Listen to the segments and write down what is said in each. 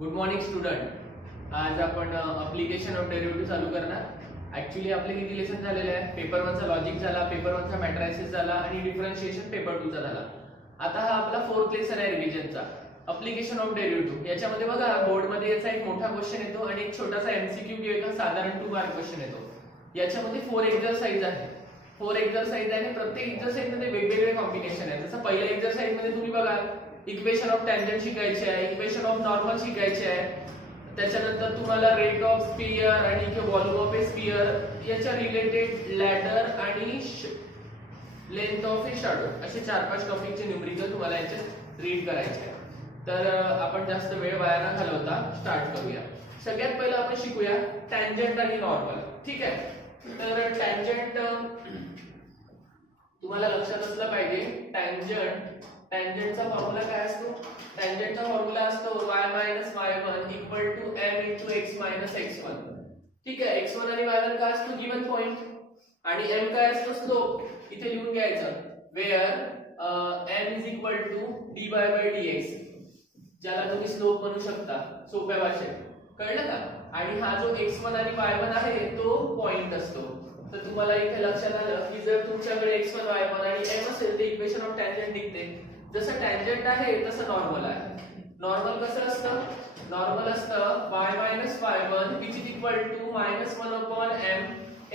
Good morning student. आज आपण application of derivative चालू करणार. ऍक्च्युली आपले किती लेसन झालेले आहे? पेपर 1 चा लॉजिक झाला, पेपर 1 चा मॅट्रायसिस झाला आणि डिफरन्शिएशन पेपर 2 चा झाला. आता हा आपला 4th लेसन आहे रिव्हिजनचा, अप्लिकेशन ऑफ डेरिव्हेटिव्ह. याच्यामध्ये बघा बोर्ड मध्ये याचा एक मोठा क्वेश्चन येतो आणि एक छोटासा एमसीक्यू किंवा एक साधारण 2 मार्क क्वेश्चन येतो. याच्यामध्ये 4 एक्सरसाइज आहे. 4 एक्सरसाइज आहे आणि प्रत्येक एक्सरसाइज मध्ये वेगवेगळे कॉम्बिनेशन आहे. जसं पहिल्या एक्सरसाइज मध्ये तुम्ही बघा इक्वेशन ऑफ टँजंट शिकायचे आहे, इक्वेशन ऑफ नॉर्मल शिकायचे आहे. त्याच्यानंतर तुम्हाला रेट ऑफ स्फियर आणि व्हॉल्यूम ऑफ ए स्फियर याच्या रिलेटेड लॅडर आणि लेंथ ऑफ ए शॅडो असे 4-5 टॉपिकचे न्यूमरिकल तुम्हाला याच्यात रीड करायचे आहे. तर आपण जास्त वेळ वाया न घालवता स्टार्ट करूया. सगळ्यात पहिलं आपण शिकूया टँजंट आणि नॉर्मल. ठीक आहे. तर टँजंट तुम्हाला लक्षात असलं पाहिजे. टँजंटचा फॉर्म्युला काय असतो? टँजंटचा फॉर्म्युला असतो y - y1 = m * x - x1. ठीक आहे. x1 आणि y1 काय असतो? Given point. आणि m काय असतो? स्लोप. इथे लिहून घ्यायचं वेअर m = dy/dx, ज्याला तुम्ही स्लोप म्हणू शकता सोप्या भाषेत. कळलं का? आणि हा जो x1 आणि y1 आहे तो पॉइंट असतो. तर तुम्हाला इथे लक्षात आलं की जर तुमच्याकडे x1 y1 आणि m असेल तर इक्वेशन ऑफ टँजंट निघते. जसं टँजंट आहे तसं नॉर्मल आहे. नॉर्मल कसं असतं? नॉर्मल असतं y - y1 = -1/m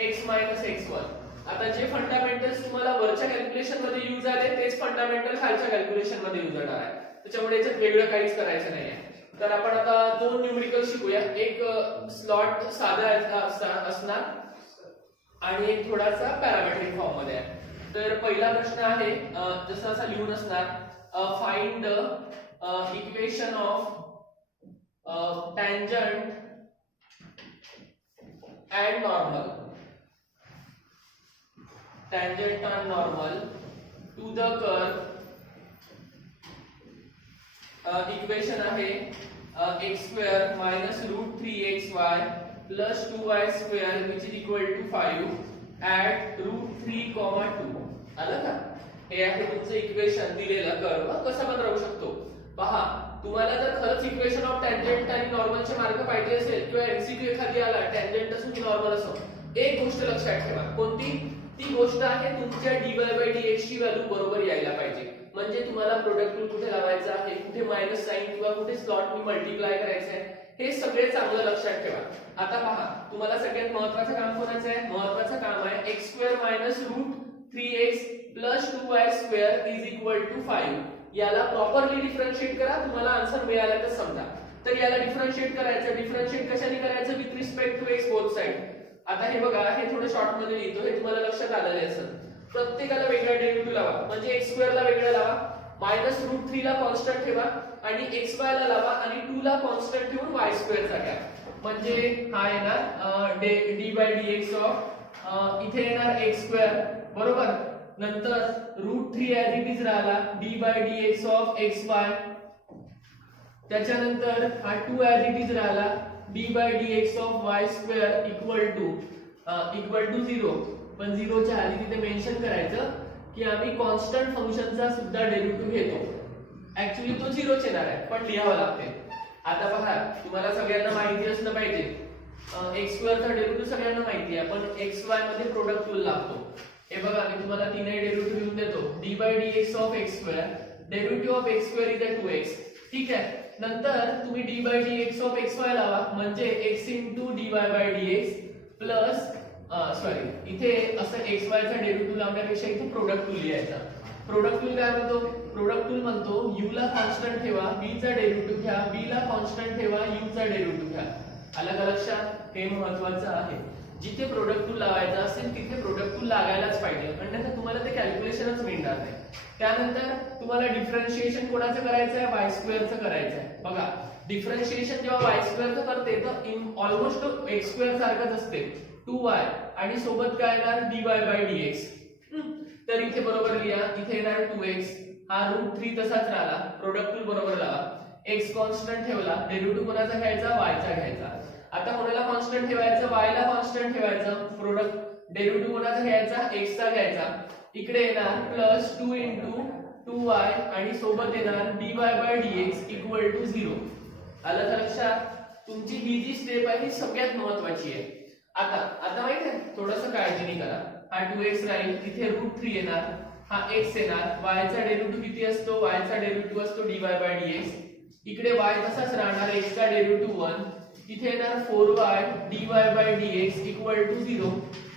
x - x1. आता जे फंडामेंटल्स तुम्हाला वरच्या कॅल्क्युलेशन मध्ये यूज आले तेच फंडामेंटल खालच्या कॅल्क्युलेशन मध्ये यूज होणार आहे. त्याच्यामुळे याच्यात वेगळं काहीच करायचं नाहीये. तर आपण आता 2 न्यूमरिकल शिकूया. एक स्लॉट साधा असणार आणि एक थोडासा पॅरामेट्रिक फॉर्म मध्ये आहे. तर पहिला प्रश्न आहे जसं असा लिहून असणार, find equation of tangent and normal. Tangent and normal to the curve. Equation आहे x² - √3xy + 2y² = 5 at √3,2. आलं का? हे आहे तुमचं इक्वेशन दिलेलं कर्व. कसं पण राहू शकतो पहा. तुम्हाला जर खरंच इक्वेशन ऑफ टँजंट आणि नॉर्मलचे मार्क पाहिजे असेल किंवा एमसीक्यू एखादी आला टँजंट असो की नॉर्मल असो, एक गोष्ट लक्षात ठेवा. कोणती? ती गोष्ट आहे तुमच्या dy/dx ची व्हॅल्यू बरोबर यायला पाहिजे. म्हणजे तुम्हाला प्रोडक्ट रूल कुठे लावायचा आहे, कुठे मायनस साइन किंवा कुठे स्लॉट मी मल्टिप्लाय करायचं आहे, हे सगळे चांगलं लक्षात ठेवा. आता पहा, तुम्हाला सगळ्यात महत्त्वाचं काम कोणाचं आहे? महत्त्वाचं काम आहे x² - √3x + 2y² = 5. याला प्रॉपरली डिफरन्शिएट करा. तुम्हाला आन्सर मिळाला तर समजा. तर याला डिफरन्शिएट करायचं. डिफरन्शिएट कशाने करायचं? With respect to x both side. आता हे बघा, हे थोडं शॉर्ट मध्ये लिहितो, हे तुम्हाला लक्षात आलेले असेल. प्रत्येकाला वेगळा डेरिव्हेटिव्ह लावा. म्हणजे x² ला वेगळा लावा, -√3 ला कॉन्स्टंट ठेवा आणि xy ला लावा आणि 2 ला कॉन्स्टंट ठेवून y² चा घ्या. म्हणजे हा येणार d/dx ऑफ इथे येणार x² बरोबर. नंतर √3 ऍज इट इज राहिला d/dx ऑफ xy. त्याच्यानंतर हा 2 ऍज इट इज राहिला d/dx ऑफ y² = 0. पण 0 च्या आधी तिथे मेन्शन करायचं की आम्ही कॉन्स्टंट फंक्शनचा सुद्धा डेरिव्हेटिव्ह घेतो. ऍक्च्युअली तो 0 च येणार आहे पण लिहावं लागते. आता पहा, तुम्हाला सगळ्यांना माहिती असलं पाहिजे x² चा डेरिव्हेटिव्ह सगळ्यांना माहिती आहे, पण xy मध्ये प्रोडक्ट रूल लागतो. हे बघा, मी तुम्हाला तीनही डेरिव्हेटिव्ह लिहून देतो. d/dx of x², derivative of x² = 2x. ठीक आहे. नंतर तुम्ही d/dx ऑफ xy लावा म्हणजे x * dy/dx प्लस इथे असं xy चा डेरिव्हेटिव्ह लावण्यापेक्षा इथे प्रोडक्ट रूल लिहायचा. प्रोडक्ट रूल काय म्हणतो? प्रोडक्ट रूल म्हणतो u ला कॉन्स्टंट ठेवा, b चा डेरिव्हेटिव्ह घ्या, b ला कॉन्स्टंट ठेवा, u चा डेरिव्हेटिव्ह घ्या. आलं का लक्षात? हे महत्त्वाचं आहे. जिथे प्रोडक्ट रूल लावायचा असेल तिथे प्रोडक्ट रूल लागायलाच पाहिजे, अन्यथा तुम्हाला ते कॅल्क्युलेशनच मिळणार नाही. त्यानंतर तुम्हाला डिफरन्शिएशन कोणाचं करायचं आहे? y² चं करायचं आहे. बघा, डिफरन्शिएशन जेव्हा y² चं करते तर ऑलमोस्ट x² सारखंच असते, 2y आणि सोबत काय येणार? dy/dx. तर इथे बरोबर लिहा. इथे येणार 2x, हा √3 तसाच राहिला. प्रोडक्ट रूल बरोबर लावा. x कॉन्स्टंट ठेवला, डेरिव्हेटिव्ह कोणाचा घ्यायचा? y चा घ्यायचा. आता कोणाला कॉन्स्टंट ठेवायचं? y ला कॉन्स्टंट ठेवायचं. प्रोडक्ट डेरिव्हेटिव्ह कोणाचा घ्यायचा? x चा घ्यायचा. इकडे येणार +2 * 2y आणि सोबत येणार dy/dx = 0. आलं तर लक्षात? तुमची ही जी स्टेप आहे ही सगळ्यात महत्वाची आहे. आता माहिती आहे, थोडंसं काळजीने करा. हा 2x राहील, तिथे √3 येणार, हा x येणार, y चा डेरिव्हेटिव्ह किती असतो? y चा डेरिव्हेटिव्ह असतो dy/dx. इकडे y तसाच राहणार, x चा डेरिव्हेटिव्ह 1, तिथे येणार 4y dy/dx = 0.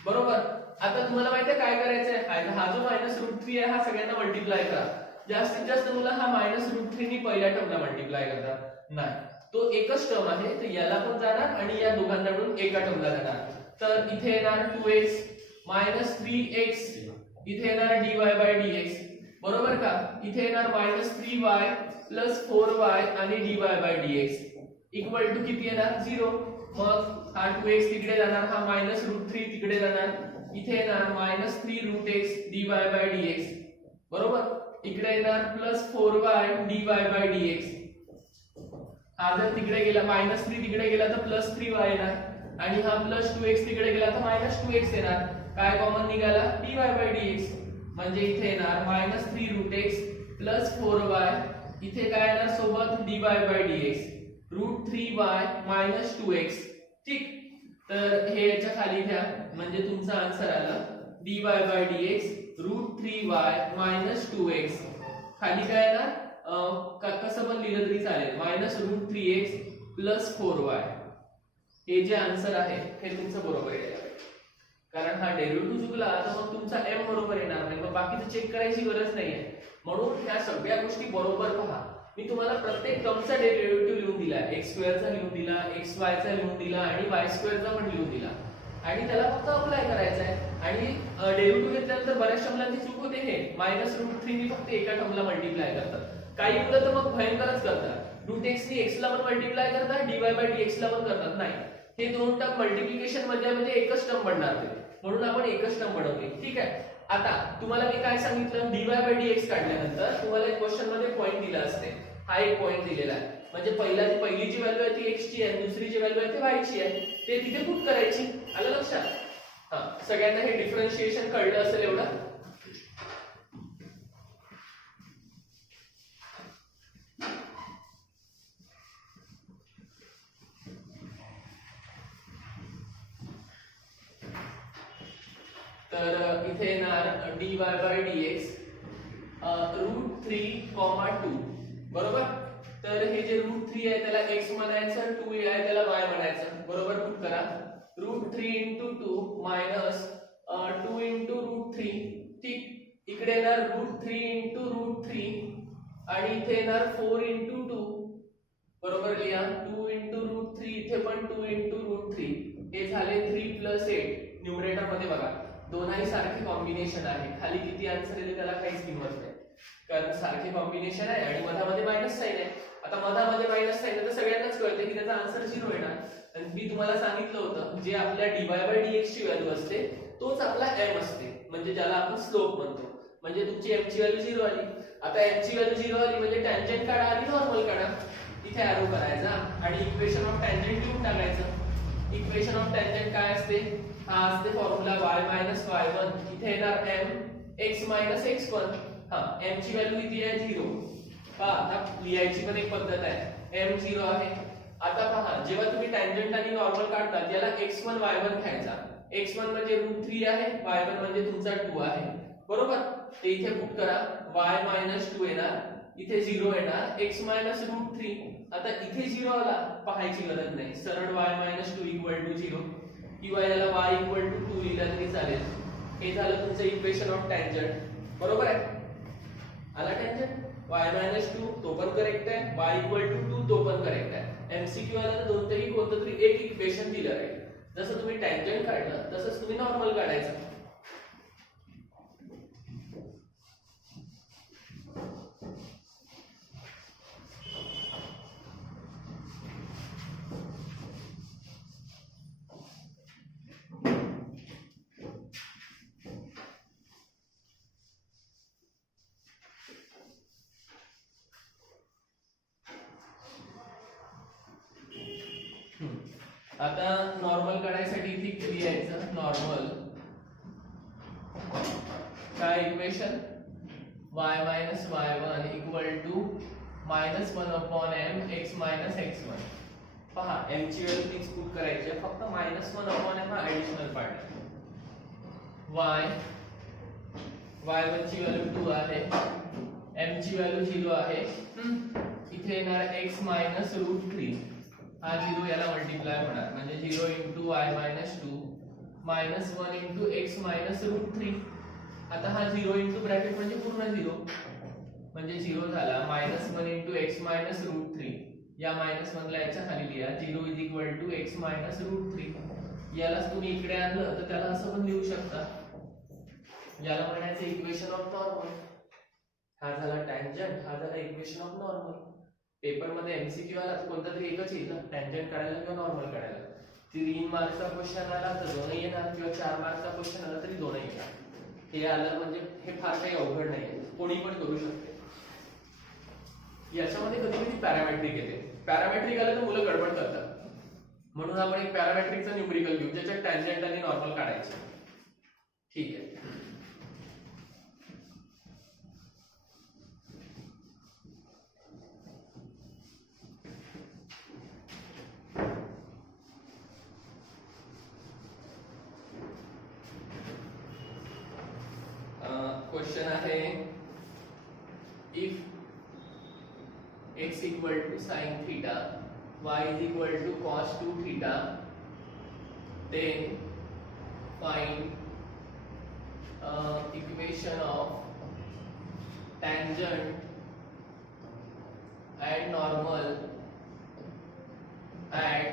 बरोबर? आता तुम्हाला माहिती आहे काय करायचं आहे? हा जो -√3 आहे हा सगळ्यांना मल्टिप्लाय करा. जास्तीत जास्त मुलं हा -√3 नी पहिल्या टर्मला मल्टिप्लाय करतात. नाही, तो एकच टर्म आहे, तर याला पण जाणार आणि या दोघांना मिळून एका टर्मला जाणार. तर इथे येणार 2x -3x, इथे येणार dy/dx. बरोबर का? इथे येणार -3y 4y आणि dy/dx = किती येणार? 0. मग हा 2x तिकडे जाणार, हा -√3 तिकडे जाणार, इथे येणार -3√x dy/dx. बरोबर? इकडे येणार +4y dy/dx. हा जर तिकडे गेला, -3 तिकडे गेला तर +3y येणार, आणि हा +2x तिकडे गेला तर -2x येणार. काय कॉमन निघाला? dy/dx. म्हणजे इथे येणार -3√x 4y, इथे काय येणार सोबत? dy/dx √3y 2x. ठीक, तर हे याच्या खाली घ्या, म्हणजे तुमचा आन्सर आला dy/dx √3y 2x. खाली काय येणार? कसं पण लिहिलं तरी चालेल, -√3x 4y. हे जे आन्सर आहे हे तुमचं बरोबर येणार, कारण हा डेरिव्हेटिव्ह चुकला तर मग तुमचा m बरोबर येणार नाही, मग बाकीचं चेक करायची गरज नाहीये. म्हणून ह्या सगळ्या गोष्टी बरोबर पहा. मी तुम्हाला प्रत्येक टर्मचा डेरिव्हेटिव्ह लिहून दिला, x² चा लिहून दिला, xy चा लिहून दिला आणि y² चा पण लिहून दिला, आणि त्याला फक्त अप्लाय करायचं आहे. आणि डेरिव्हेटिव्ह घेतल्यानंतर बऱ्याचशा मुलांची चूक होते, हे -√3 नी फक्त एका टर्मला मल्टिप्लाय करतात. काही मुलं तर मग भयंकरच करतात, √x नी x ला पण मल्टिप्लाय करतात, dy/dx ला पण करतात. नाही, हे दोन टर्म मल्टिप्लिकेशन मध्ये एकच टर्म बनणार ते, म्हणून आपण एकच टर्म बनवली. ठीक आहे. आता तुम्हाला मी काय सांगितलं, dy/dx काढल्यानंतर तुम्हाला एक क्वेश्चन मध्ये पॉइंट दिला असते. हा एक पॉइंट दिलेला आहे, म्हणजे पहिली जी व्हॅल्यू आहे ती x ची आहे, दुसरी जी व्हॅल्यू आहे ती y ची आहे, ते तिथे पुट करायची. आलं लक्षात? हा, सगळ्यांना हे डिफरन्शिएशन कळलं असेल एवढं. तर इथे येणार dy/dx √3, 2. बरोबर? तर हे जे √3 आहे त्याला x म्हणायचं, 2 आहे त्याला y म्हणायचं. बरोबर? पुट करा. √3 × 2 -2 × √3. ठीक, इकडे येणार √3 × √3 आणि इथे येणार 4 × 2. बरोबर लिहा. 2 × √3, इथे पण 2 × √3. हे झाले 3 + 8. न्यूमरेटर मध्ये बघा, दोन्ही सारखे कॉम्बिनेशन आहे. खाली किती आन्सर येईल त्याला काहीच किंमत नाही, कारण सारखे कॉम्बिनेशन आहे आणि मधामध्ये मायनस साइन आहे. आता मधामध्ये मायनस साइन आहे तर सगळ्यांनाच कळते की त्याचा आन्सर 0 येणार. आणि मी तुम्हाला सांगितलं होतं, जे आपल्या dy/dx ची व्हॅल्यू असते तोच आपला m असते, म्हणजे ज्याला आपण स्लोप म्हणतो. म्हणजे तुमची m ची व्हॅल्यू 0 आली. आता m ची व्हॅल्यू 0 आली म्हणजे टँजंट काढा आणि नॉर्मल काढा. इथे एरो करायचा आणि इक्वेशन ऑफ टँजंट लिहून टाकायचं. इक्वेशन ऑफ टँजंट काय असते? हा असते फॉर्म्युला y - y1. इथे येणार m x - x1. हा, m ची व्हॅल्यू किती आहे? 0. पहा, आता लिहायची पण एक पद्धत आहे. m 0 आहे. आता पहा, जेव्हा तुम्ही टँजंट आणि नॉर्मल काढता याला x1 y1 घ्यायचा. x1 म्हणजे √3 आहे, y1 म्हणजे तुमचा 2 आहे. बरोबर? ते इथे पुट करा. y - 2 येणार, इथे 0 येणार, x - √3. आता इथे 0 आला, पाहायची गरज नाही, सरळ y - 2 = 0, किंवा याला y = 2 लिहिलं तरी चालेल. हे झालं तुमचं इक्वेशन ऑफ टँजंट. बरोबर आहे? आला टँजंट. y - 2 तो पण करेक्ट आहे, y = 2 तो पण करेक्ट आहे. एमसीक्यू आला तर दोन तरी कोणतं तरी एक इक्वेशन दिलं राहील. जसं तुम्ही टँजंट काढलं तसंच तुम्ही नॉर्मल काढायचं. आता नॉर्मल काढायसाठी इथे लिहायचं नॉर्मल. काय equation? y - y1 = -1/m x - x1. पहा m ची व्हॅल्यू फिक्स पुट करायची आहे, फक्त -1/m हा ऍडिशनल पार्ट आहे. y1 ची व्हॅल्यू 2 आहे, m ची व्हॅल्यू 0 आहे. इथे येणार x -√3 हा 0 याला मल्टिप्लाय होणार म्हणजे 0 * y - 2 -1 * x -√3. आता हा 0 इंटू ब्रॅकेट म्हणजे पूर्ण 0 म्हणजे 0 झाला. -1 * x -√3 या -1 ला याच्या खाली लिहा. 0 = x -√3. यालाच तुम्ही इकडे आणलं तर त्याला असं पण लिहू शकता. याला म्हणायचं इक्वेशन ऑफ नॉर्मल. हा झाला टँजंट, हा झाला इक्वेशन ऑफ नॉर्मल. पेपर मध्ये एमसीक्यू आला तर कोणता तरी एकच येईल ना, टँजंट काढायला किंवा नॉर्मल काढायला. 3 मार्क्सचा क्वेश्चन आला तर दोनही येणार किंवा 4 मार्क्सचा क्वेश्चन आला तरी दोनही येणार. हे आलं म्हणजे हे फार काही अवघड नाहीये, कोणी पण करू शकते. याच्यामध्ये कधी कधी पॅरामेट्रिक येते. पॅरामेट्रिक आलं तर मुलं गडबड करतात, म्हणून आपण एक पॅरामेट्रिकचा न्यूमेरिकल घेऊ ज्याच्यात टँजंट आणि नॉर्मल काढायचे. ठीक आहे. क्वेश्चन आहे if x = sin theta, y = cos 2 theta, then find equation of tangent and normal at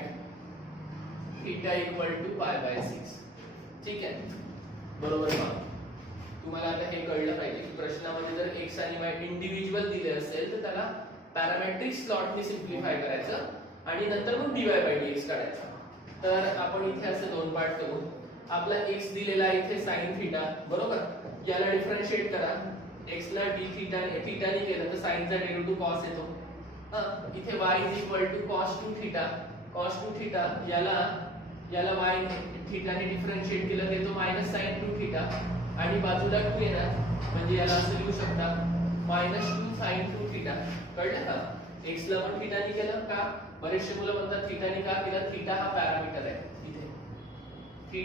theta = π/6. ठीक आहे, बरोबर पहा. तुम्हाला आता हे कळलं पाहिजे की प्रश्नामध्ये जर x आणि y इंडिव्हिज्युअल दिले असेल तर त्याला पॅरामेट्रिक स्लॉटने सिम्प्लिफाय करायचं आणि नंतर मग dy/dx काढायचा. तर आपण इथे असे दोन पार्ट करू. आपला x दिलेला आहे इथे sin θ, बरोबर. याला डिफरन्शिएट करा. x ला d θ ने केलं तर sin चा डेरिव्हेटिव्ह cos येतो. इथे y = cos 2 θ. cos 2 θ याला y θ ने डिफरन्शिएट केलं तर येतो -sin 2 θ आणि बाजूला 2 येणार म्हणजे याला असं लिहू शकता -2 sin 2 θ. कळलं का? x ला पण θ ने केलं का? बरेचसे मुलं म्हणतात θ ने का केलं? θ हा पॅरामीटर आहे. इथे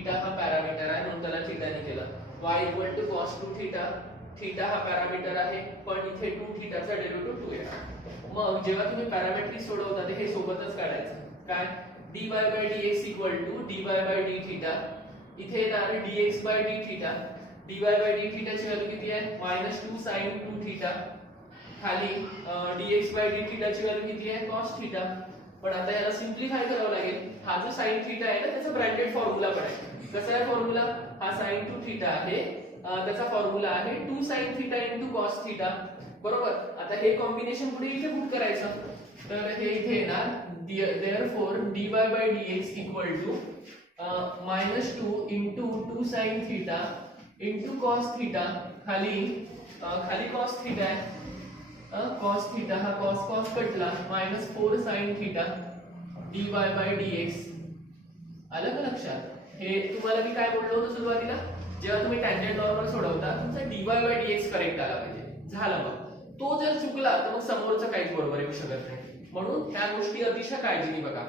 θ हा पॅरामीटर आहे म्हणून त्याला θ ने केलं. y = cos 2 θ. θ हा पॅरामीटर आहे पण इथे 2 θ चा डेरिव्हेटिव्ह 2 येणार. मग जेव्हा तुम्ही पॅरामेट्रिक सोडवता ते हे सोबतच काढायचं. काय? dy/dx = dy/dθ. इथे येणार dx/dθ. dy/dθ ची व्हॅल्यू किती आहे? -2 sin 2 θ. खाली dx/dθ ची व्हॅल्यू किती आहे? cos θ. पण आता याला सिम्प्लिफाय करावं लागेल. हा जो sin θ आहे ना त्याचा ब्रॅकेट फॉर्म्युला पण आहे. कसा आहे फॉर्म्युला? हा sin 2 θ आहे, त्याचा फॉर्म्युला आहे 2 sin θ cos θ. बरोबर. आता हे कॉम्बिनेशन पुढे इथे पुट करायचं. तर हे इथे येणार therefore dy/dx = -2 * 2 sin θ cos θ. खाली cos θ आहे. cos θ हा cos कटला -4 sin θ dy/dx. आलं का लक्षात? हे तुम्हाला मी काय बोललो होतो सुरुवातीला, जेव्हा तुम्ही टँजंट नॉर्मल सोडवता तुमचा dy/dx करेक्ट आला पाहिजे. झालं. मग तो जर चुकला तर मग समोरचं काहीच बरोबर येऊ शकत नाही. म्हणून त्या गोष्टी अतिशय काळजीने बघा.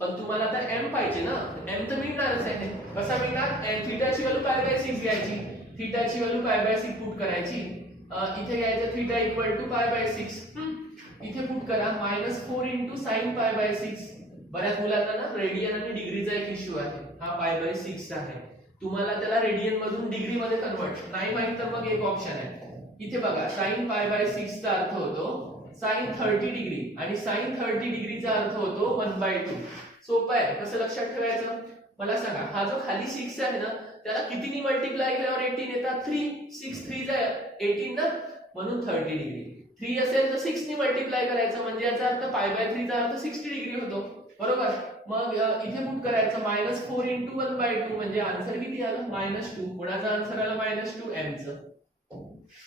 पण तुम्हाला आता m पाहिजे ना, m तर मिळणारच आहे. कसा मिळणार? θ ची व्हॅल्यू π/6 घ्यायची. θ ची व्हॅल्यू π/6 पुट करायची. इथे घ्यायचं θ = π/6. इथे पुट करा -4 * sin π/6. बऱ्याच मुलांना ना रेडियन आणि डिग्रीचा एक इश्यू आहे. हा π/6 आहे. तुम्हाला त्याला रेडियन मधून डिग्री मध्ये कन्वर्ट नाही माहित तर मग एक ऑप्शन आहे. इथे बघा sin π/6 चा अर्थ होतो sin 30 डिग्री आणि sin 30 डिग्रीचा अर्थ होतो 1/2. सोपं आहे. कसं लक्षात ठेवायचं मला सांगा. हा जो खाली 6 आहे ना त्याला कितीनी मल्टिप्लाय केल्यावर 18 येतात? 3. 6 3 18 ना, म्हणून 30 डिग्री. 3 असेल तर 6 नी मल्टिप्लाय करायचं म्हणजे याचा अर्थ π/3 चा अर्थ 60 डिग्री होतो. बरोबर. मग इथे पुट करायचं -4 * 1/2 म्हणजे आन्सर किती आलं? -2. कोणाचा आन्सर आला? -2 m चं.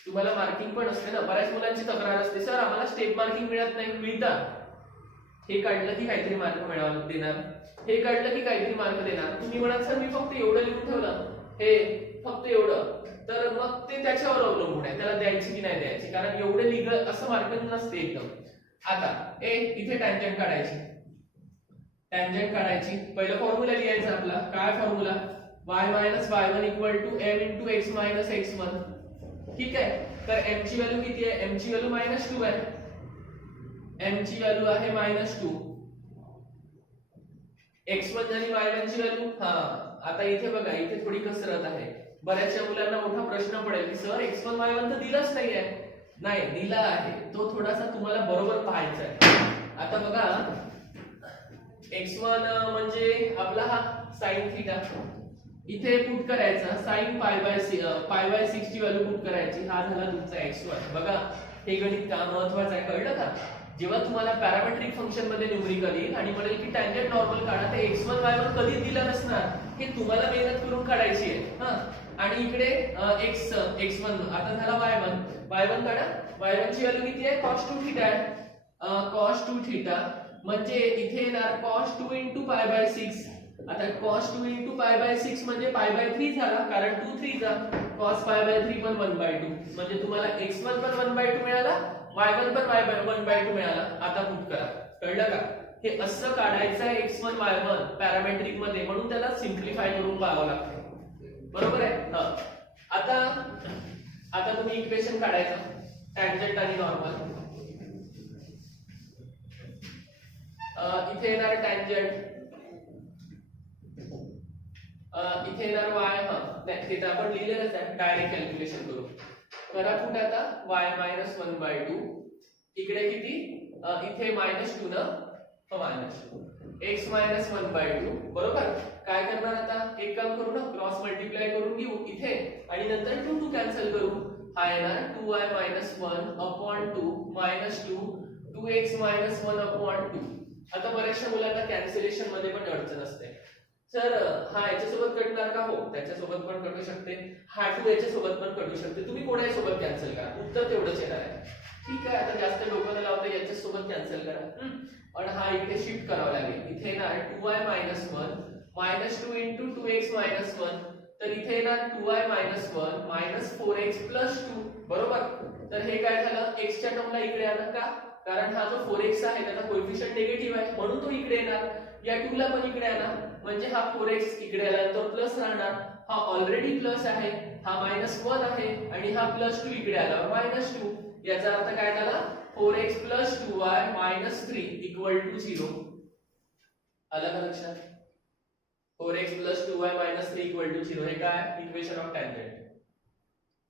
तुम्हाला मार्किंग पण असते ना. बऱ्याच मुलांची तक्रार असते, सर आम्हाला स्टेप मार्किंग मिळत नाही. मिळतात. हे काढलं की काहीतरी मार्क मिळावं देणार, हे काढलं की काहीतरी मार्क देणार. तुम्ही म्हणाल सर मी फक्त एवढं लिहून ठेवलं, हे फक्त एवढं, तर मग ते त्याच्यावर अवलंबून आहे त्याला द्यायची की नाही द्यायची. कारण एवढे लिगल असं मार्किंग नसते एकदम. आता इथे टँजंट काढायची. टँजंट काढायची. पहिला फॉर्म्युला लिहायचा आपला. काय formula? y minus y1 equal to m into x minus x1. ठीक आहे. तर m ची व्हॅल्यू किती आहे? m ची व्हॅल्यू -2 आहे. m ची व्हॅल्यू आहे -2. x1 आणि y1 ची व्हॅल्यू आता इथे बघा, इथे थोडी कसरत आहे. बऱ्याचशा मुलांना मोठा प्रश्न पडेल की सर x1 y1 तर दिलाच नाहीये. नाही, दिला आहे. तो थोडासा तुम्हाला बरोबर पाहायचा आहे. आता बघा, x1 म्हणजे आपला हा sin थीटा. इथे पुट करायचा sin π/6 ची व्हॅल्यू पुट करायची. हा झाला तुमचा x1. बघा, हे गणित का महत्त्वाचं आहे कळलं का? जेव्हा तुम्हाला पॅरामेट्रिक फंक्शन मध्ये न्यूमरिकल येईल आणि म्हणेल की टँजंट नॉर्मल काढा, ते x1 y1 कधी दिला नसणार. हे तुम्हाला मेहनत करून काढायची आहे. आणि इकडे x1 आता झाला y1 काढा. y1 ची व्हॅल्यू किती आहे? cos 2 थीटा आहे. cos 2 थीटा म्हणजे इथे येणार cos 2 into π/6. आता cos 2 into π/6 म्हणजे π/3 झाला, कारण 2 3 चा cos π/3 पण 1/2. म्हणजे तुम्हाला x1 पण 1/2 मिळाला, y1 पण 1/2 मिळाला. आता पुट करा. कळलं का? हे असं काढायचं आहे x1 y1 पॅरामेट्रिक मध्ये, म्हणून त्याला सिम्प्लिफाय करून पाहावं लागतं. बरोबर आहे? आता तुम्ही इक्वेशन काढायचं टँजंट आणि नॉर्मल. इथे येणार टँजंट, इथे येणार y. नाही, ते तर आपण लिहिलेलंच आहे. डायरेक्ट कॅल्क्युलेशन करू. करा पुट आता y मायनस 1/2. इकडे किती? इथे -2 ना, x मायनस 1/2. बरोबर. काय करणार आता? एक काम करू ना, क्रॉस मल्टिप्लाय करून घेऊ इथे आणि नंतर 2 2 कॅन्सल करू. हा येणार 2y minus 1 upon 2 minus 2 2x minus 1 upon 2. आता बऱ्याचशा मुलांना कॅन्सलेशन मध्ये पण अडचण असते. सर हा याच्यासोबत कटणार का? हो, त्याच्यासोबत पण कटू शकते. हा 2 याच्यासोबत पण कटू शकते. तुम्ही कोणाही सोबत कॅन्सल करा, उत्तर तेवढंच येणार आहे. ठीक आहे. आता जास्त डोकं न लावता याच्यासोबत कॅन्सल करा. आणि हा इथे शिफ्ट करावा लागेल. इथे येणार 2y minus 1 minus 2 into 2x minus 1. तर इथे येणार 2y minus 1 minus 4x plus 2. बरोबर. तर हे काय झालं? x च्या टर्मला इकडे आलं का? कारण हा जो 4x आहे त्याचा कोएफिशियंट निगेटिव्ह आहे, म्हणून तो इकडे येणार. या 2 ला पण इकडे आला, म्हणजे हा 4x इकडे आला, तो प्लस राहणार. हा ऑलरेडी प्लस आहे, हा -1 आहे आणि हा +2 इकडे आला -2. याचा अर्थ काय झाला? 4x plus 2y minus 3 equal to 0. आलं का लक्षात? 4x plus 2y minus 3 equal to 0 हे काय? Equation of tangent.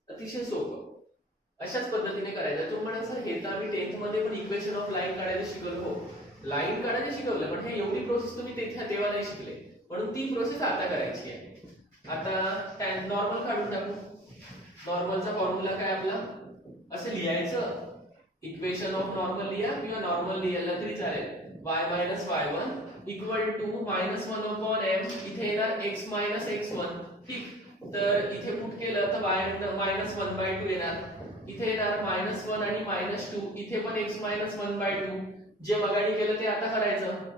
अतिशय सोपं. अशाच पद्धतीने करायचं. तो म्हणाला सर हे तर आम्ही 10th मध्ये पण इक्वेशन ऑफ लाईन काढायला शिकलो. लाईन काढायला शिकवलं, पण हे एवढी प्रोसेस तुम्ही तेव्हा नाही शिकले, म्हणून ती प्रोसेस आता करायची आहे. आता नॉर्मल काढून टाकू. नॉर्मलचा फॉर्म्युला काय आपला? असं लिहायचं, इक्वेशन ऑफ नॉर्मल लिहा किंवा नॉर्मल लिहायला तरी चालेल. y minus y1 equal to -1 upon m. इथे येणार x मायनस x1. ठीक. तर इथे पुट केलं तर y मायनस 1/2 येणार. इथे येणार -1 आणि -2. इथे पण x मायनस 1/2. जे मगाडी केलं ते आता करायचं.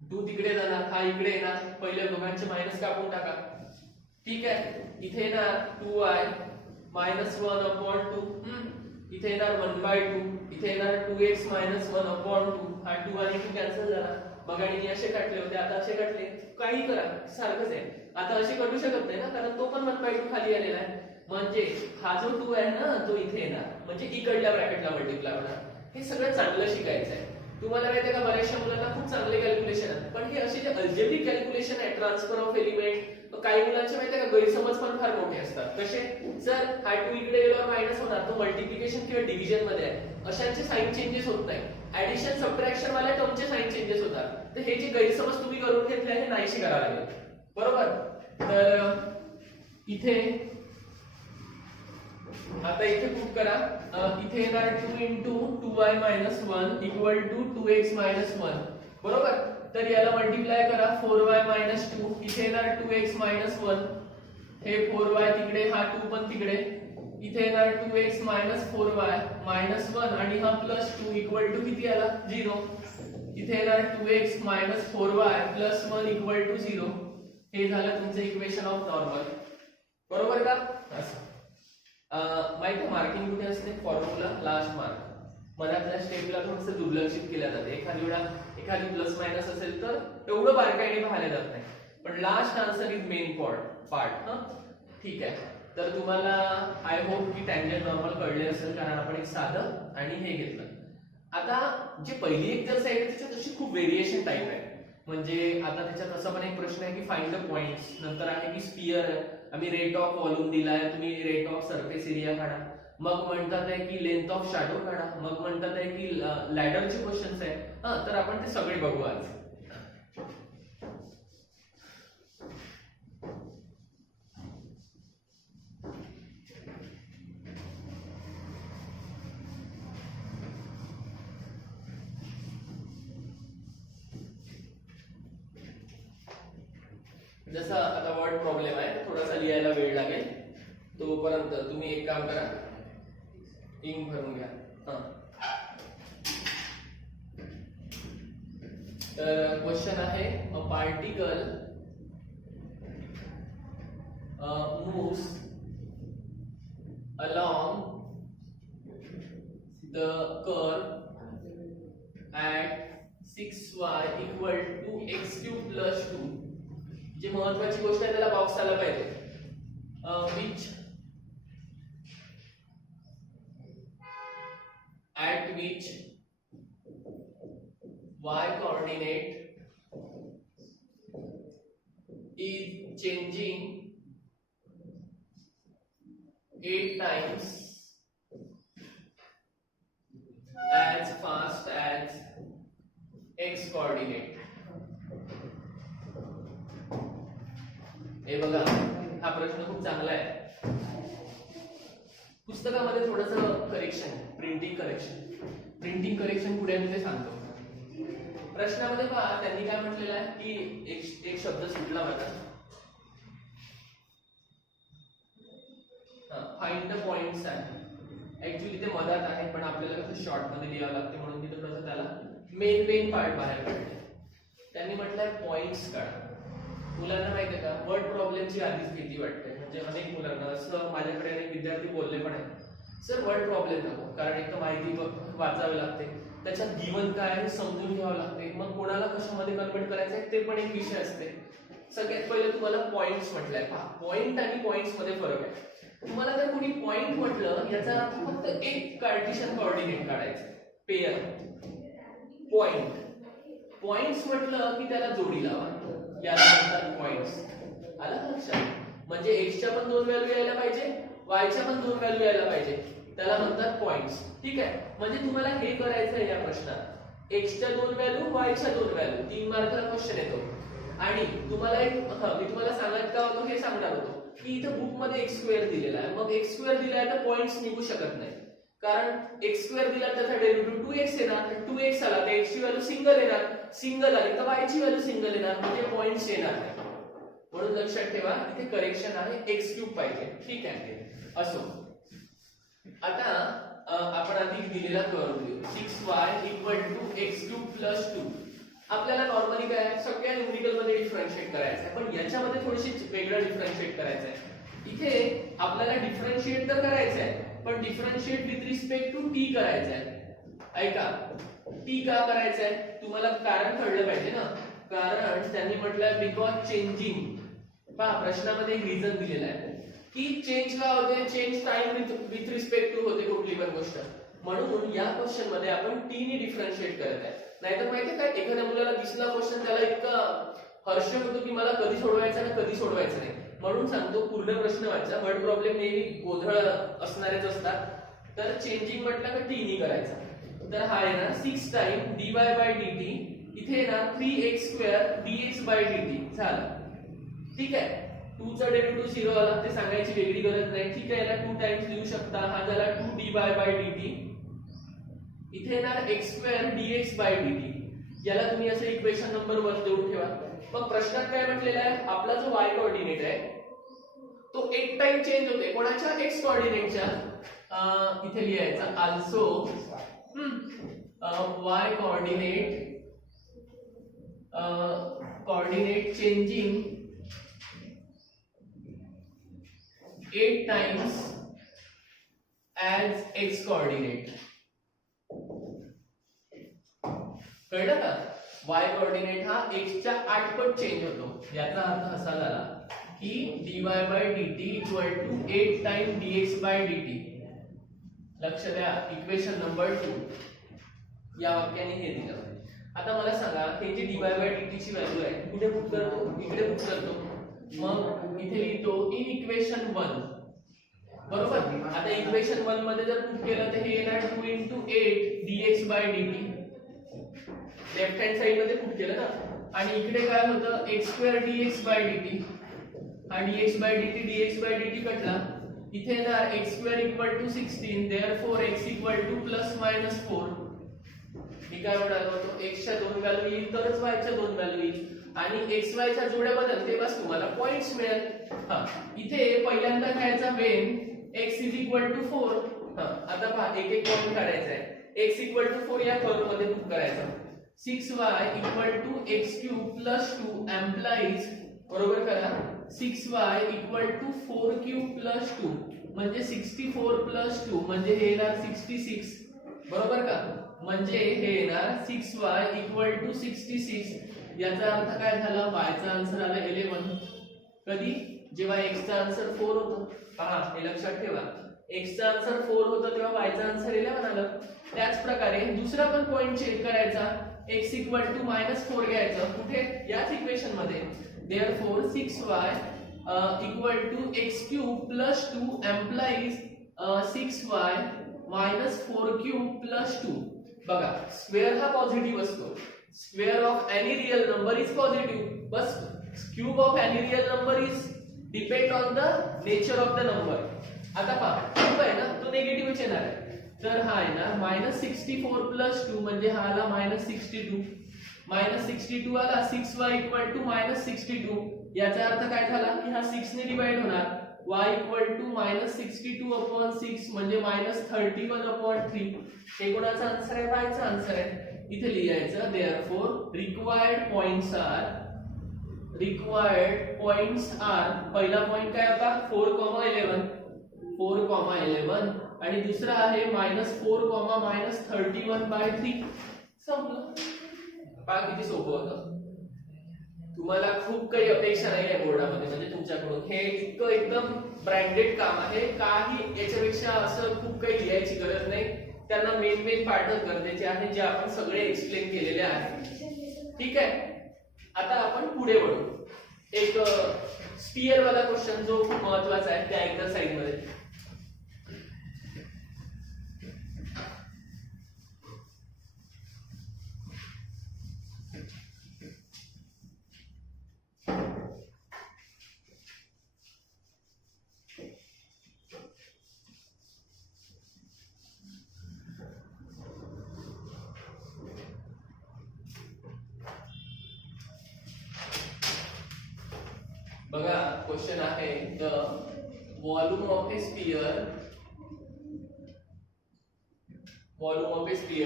2 तिकडे जाणार, हा इकडे येणार. पहिल्या दोघांचे मायनस कापून टाका. ठीक आहे. इथे येणार 2y -1 अपॉन 2. इथे येणार 1/2. इथे येणार 2x - 1 अपॉन 2. हा 2 आणि 2 कॅन्सल झाला. मगाडी असे काटले होते, आता असे काटले. काही करा, सारखंच आहे. आता असे कटू शकत नाही ना, कारण तो पण 1/2 खाली आलेला आहे. म्हणजे हा जो 2 आहे ना, तो इथे येणार, म्हणजे इकडल्या ब्रॅकेटला मल्टिप्लाय होणार. हे सगळं चांगलं शिकायचं आहे. तुम्हाला माहिती आहे का, बऱ्याचशा मुलांना खूप चांगले कॅल्क्युलेशन आहेत, पण हे असे जे अल्जेब्रिक कॅल्क्युलेशन आहे, ट्रान्सफर ऑफ एलिमेंट, काही मुलांचे माहिती आहे का गैरसमज पण फार मोठे असतात. कसे? सर हा 2 इकडे गेल्यावर मायनस होणार, तो मल्टिप्लिकेशन किंवा डिव्हिजन मध्ये आहे, अशांचे साइन चेंजेस होत नाही. ऍडिशन सबट्रॅक्शन वाल्या टर्मचे साइन चेंजेस होतात. तर हे जे गैरसमज तुम्ही करून घेतले हे नाहीशी करावे लागेल. बरोबर. तर इथे आता इथे पुट करा. इथे येणार 2 into 2y minus 1 equal to 2x minus 1. बरोबर. तर याला मल्टिप्लाय करा 4y मायनस 2. इथे येणार 2x मायनस 1. हे 4y तिकडे, हा 2 पण तिकडे. इथे येणार 2x मायनस 4y मायनस 1 आणि हा प्लस 2 इक्वल टू किती आला? 0. इथे येणार 2x minus 4y plus 1 equal to 0. हे झालं तुमचं इक्वेशन ऑफ नॉर्मल. बरोबर का? असं माहिती मार्किंग कुठे असते? Formula last mark. मधातल्या स्टेपला थोडंसं दुर्लक्षित केलं जाते. एखादी वेळा एखादी प्लस मायनस असेल तर एवढं बारकाईने पाहायला जात नाही. पण last answer is main part. ठीक आहे. तर तुम्हाला आय होप की टँजंट नॉर्मल कळले असेल, कारण आपण एक साधं आणि हे घेतलं. आता जे पहिली एक्झरसाइज आहे त्याच्यात अशी खूप व्हेरिएशन टाइप आहे. म्हणजे आता त्याच्यात असा पण एक प्रश्न आहे की फाइंड द पॉइंट्स, नंतर आहे की स्फिअर आम्ही रेट ऑफ व्हॉल्यूम दिलाय, तुम्ही रेट ऑफ सरफेस एरिया काढा, मग म्हणतात आहे की लेंथ ऑफ शॅडो काढा, मग म्हणतात आहे की लॅडरचे क्वेश्चन्स आहे. तर आपण ते सगळे बघू आज. जसा आता वर्ड प्रॉब्लेम आहे, थोडासा लिहायला वेळ लागेल, तोपर्यंत तुम्ही एक काम करा, इंक भरून घ्या. तर क्वेश्चन आहे, a particle moves along the curve at 6y equal to x cube plus 2. जी महत्वाची गोष्ट आहे त्याला बॉक्स आला पाहिजे. at which y coordinate is changing 8 times as fast as x coordinate. हे बघा, हा प्रश्न खूप चांगला आहे. पुस्तकामध्ये थोडंसं करेक्शन, प्रिंटिंग करेक्शन पुढे मी ते सांगतो. प्रश्नामध्ये पहा, त्यांनी काय म्हटलेलं आहे की एक शब्द सुटला माझा. फाइंड द पॉइंट्स आहे. ऍक्च्युली ते मधात आहे, पण आपल्याला कसं शॉर्ट मध्ये लिहावं लागते, म्हणून मी थोडंसं त्याला मेन पार्ट बाहेर काढले. त्यांनी म्हटलंय पॉइंट्स काढा. मुलांना माहिती आहे का, वर्ड प्रॉब्लेमची आधीच भीती वाटते. म्हणजे अनेक मुलांना असं, माझ्याकडे अनेक विद्यार्थी बोलले पण आहेत, सर वर्ड प्रॉब्लेम नको, कारण एक तर माहिती वाचावी लागते, त्याच्यात गिवन काय आहे समजून घ्यावं लागते, मग कोणाला कशामध्ये कन्वर्ट करायचं आहे ते पण एक विषय असते. सगळ्यात पहिले तुम्हाला पॉइंट्स म्हटलंय. पहा, पॉइंट आणि पॉइंट्स मध्ये फरक आहे. तुम्हाला जर कोणी पॉइंट म्हटलं, याचा अर्थ फक्त एक कार्टेशियन कोऑर्डिनेट काढायचं, पेयर. पॉइंट्स म्हटलं की त्याला जोडी लावा, याला म्हणतात पॉइंट्स. आलं लक्षात? म्हणजे x च्या पण 2 व्हॅल्यू यायला पाहिजे, y च्या पण 2 व्हॅल्यू यायला पाहिजे, त्याला म्हणतात पॉइंट्स. ठीक आहे. म्हणजे तुम्हाला हे करायचं आहे या प्रश्नात, x च्या 2 व्हॅल्यू, y च्या 2 व्हॅल्यू, 3 मार्काचा क्वेश्चन येतो. आणि तुम्हाला एक मी तुम्हाला सांगत का होतो हे सांगणार होतो की इथं बुक मध्ये x स्क्वेअर दिलेला आहे. मग x स्क्वेअर दिलाय तर पॉइंट्स निघू शकत नाही, कारण x स्क्वेअर दिला त्याचा डेरिव्हेटिव्ह 2x येणार, 2x आला तर x ची व्हॅल्यू सिंगल येणार, सिंगल आली तर y ची व्हॅल्यू सिंगल येणार, म्हणजे पॉइंट्स येणार नाही. म्हणून लक्षात ठेवा, इथे करेक्शन आहे, x क्यूब पाहिजे. ठीक आहे, असो. आता आपण आधी दिलेला कर्व घेऊ, 6y = x क्यूब प्लस 2. आपल्याला नॉर्मली काय सगळ्या न्यूमेरिकल मध्ये डिफरन्शिएट करायचं आहे, पण याच्यामध्ये थोडीशी वेगळं डिफरन्शिएट करायचं आहे. इथे आपल्याला डिफरन्शिएट तर करायचं आहे, पण differentiate with respect to t करायचं आहे. ऐका, t का करायचं आहे तुम्हाला कारण कळलं पाहिजे ना. कारण त्यांनी म्हटलं बिकॉज चेंजिंग. पहा, प्रश्नामध्ये एक रिझन दिलेला आहे की चेंज का होते, change time with respect to होते कुठली पण गोष्ट, म्हणून या क्वेश्चन मध्ये आपण t ने डिफरन्शिएट करत आहे. नाहीतर माहितीये काय, एखाद्या मुलाला दिसला क्वेश्चन, त्याला इतका हर्ष होतो की मला कधी सोडवायचा ना कधी सोडवायचं नाही. म्हणून सांगतो, पूर्ण प्रश्न वाचा. वर्ड प्रॉब्लेम नेहमी गोंधळ असणारेच असतात. तर चेंजिंग म्हटलं का t ने करायचा. तर हा आहे ना 6 टाइम dy/dt, इथे ना 3x² dx/dt झालं. ठीक आहे. 2 चा डेरिव्हेटिव्ह 0 आला, ते सांगायची वेगळी गरज नाही. ठीक आहे, याला 2 टाइम्स लिहू शकता. हा झाला 2dy/dt. इथे येणार x² dx/dt. याला तुम्ही असं इक्वेशन नंबर 1 देऊन ठेवा. मग प्रश्नात काय म्हटलेलं आहे, आपला जो y कोऑर्डिनेट आहे तो एक टाइम चेंज होते. कोणाच्या? x कोऑर्डिनेटच्या. इथे लिहायचा also y coordinate changing 8 times as x coordinate. कळलं का? y कोऑर्डिनेट हा x च्या 8 पट चेंज होतो. याचा अर्थ असा झाला की dy by dt equal to 8 time dx by dt. लक्ष द्या, इक्वेशन नंबर 2 या वाक्याने हे दिलं. आता मला सांगा, हे जे dy by dt ची व्हॅल्यू आहे कुठे पुट करतो? इकडे पुट करतो. मग इथे लिहितो इन इक्वेशन 1, बरोबर. आता इक्वेशन 1 मध्ये जर पुट केलं तर हे येणार 2 into 8 dx by dt. Left hand side मध्ये पुट केलं ना. आणि इकडे काय होतं, x² dx by dt. हा dx by dt कटला. इथे येणार x² equal to 16, therefore x equal to plus minus 4. मी काय म्हणालो होतो, x च्या 2 व्हॅल्यू येईल तरच y च्या 2 व्हॅल्यू येईल. आणि x y च्या जोड्या बदलते बस तुम्हाला पॉइंट्स मिळेल. हा, इथे पहिल्यांदा घ्यायचा when x is equal to 4. हा, आता पहा एक एक पॉइंट काढायचा आहे. x इक्वल टू 4 या फॉर्म मध्ये पुट करायचा. 6y equal to x³ plus 2 employees, बरोबर करा, 6y इक्वल टू 4³ प्लस 2 म्हणजे 64 प्लस 2 म्हणजे हे येणार 66, बरोबर का? म्हणजे हे येणार 6y इक्वल टू 66. याचा अर्थ काय झाला, y चा आन्सर आला 11. कधी? जेव्हा x चा आन्सर 4 होतं. पहा, हे लक्षात ठेवा, x चा आन्सर 4 होतं तेव्हा y चा आन्सर 11 आलं. त्याच प्रकारे दुसरा पण पॉइंट चेक करायचा. x इक्वल टू -4 घ्यायचं कुठे, याच इक्वेशन मध्ये. Therefore 6y equal to x³ plus 2 implies 6y minus 4³ plus 2. बघा, स्क्वेअर हा पॉझिटिव्ह असतो. Square of any real number is positive, बस cube of any real number is depend on the nature of the number. आता पहा, cube आहे ना, तो निगेटिव्हच येणार आहे. तर हा आहे ना -64 प्लस 2 म्हणजे हा आला -62. -62 आला, 6y इक्वल टू -62. याचा अर्थ काय झाला की हा 6 ने डिवाइड होणार. y इक्वल टू -62/6 म्हणजे -31/3. हे कोणाचा आन्सर आहे? y चा आन्सर आहे. इथे लिहायचं देअरफॉर रिक्वायर्ड पॉइंट्स आर. पहिला पॉइंट काय होता? 4,11 4,11 आणि दुसरा आहे -4, -31/3. संपलं. पहा किती सोपं होतं. तुम्हाला खूप काही अपेक्षा नाही आहे बोर्डामध्ये, म्हणजे तुमच्याकडून हे इतकं एकदम ब्रँडेड काम आहे. काही याच्यापेक्षा असं खूप काही लिहायची गरज नाही. त्यांना मेन पार्टच गरजेचे आहे जे आपण सगळे एक्सप्लेन केलेले आहे. ठीक आहे, आता आपण पुढे वळू. एक स्फिअर वाला क्वेश्चन जो खूप महत्वाचा आहे त्या एक्सरसाइज मध्ये. बघा, क्वेश्चन आहे the volume of A sphere.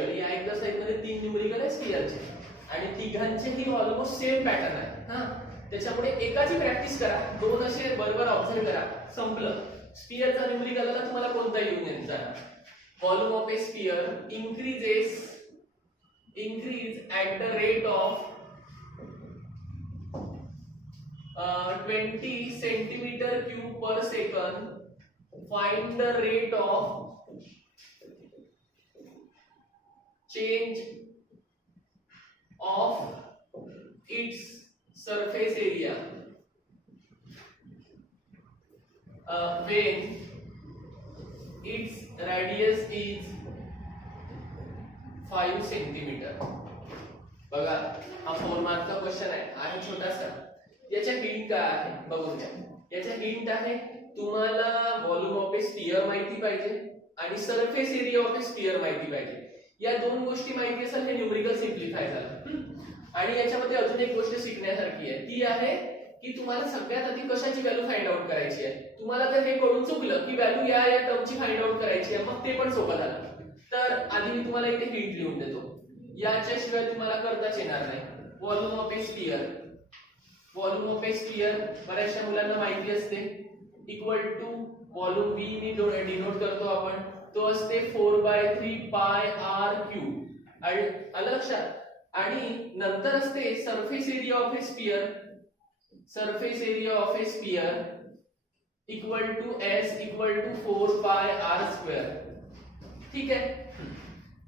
या एक्सरसाइज मध्ये 3 न्यूमेरिकल आहे स्फिअरचे आणि तिघांचेही ऑलमोस्ट सेम पॅटर्न आहे. हा, त्याच्यामुळे एकाची प्रॅक्टिस करा, 2 असे बरोबर ऑब्झर्व करा, संपलं. स्फिअरचा न्यूमेरिकल आला तुम्हाला कोणता येऊन द्यायचा. Volume of A sphere increase at the rate of 20 centimeter cube per second. Find the rate of change of its surface area when its radius is 5 centimeter. बघा, हा 4 मार्क का क्वेश्चन आहे छोटासा. याच्या हिंट काय आहे बघून घ्या. याच्या हिंट आहे तुम्हाला व्हॉल्यूम ऑफ ए स्फिअर माहिती पाहिजे आणि surface area of A sphere माहिती पाहिजे. या 2 गोष्टी माहिती असेल हे न्यूमेरिकल सिम्प्लिफाय झालं. आणि याच्यामध्ये अजून एक गोष्ट शिकण्यासारखी आहे, ती आहे की तुम्हाला सगळ्यात आधी कशाची व्हॅल्यू फाइंड आउट करायची आहे. तुम्हाला जर हे कळून चुकलं की व्हॅल्यू या टर्मची फाइंड आउट करायची आहे, मग ते पण सोपं झालं. तर आधी मी तुम्हाला इथे हिंट लिहून देतो, याच्याशिवाय तुम्हाला करताच येणार नाही. व्हॉल्यूम ऑफ ए स्फिअर बऱ्याचशा मुलांना माहिती असते, इक्वल टू व्हॉल्यूम v नी डिनोट करतो आपण, तो असते 4/3 पाय r क्यूब. आणि लक्षात आणि नंतर असते surface area of a sphere. Surface area of a sphere equal to S equal to 4 pi r square. ठीक आहे,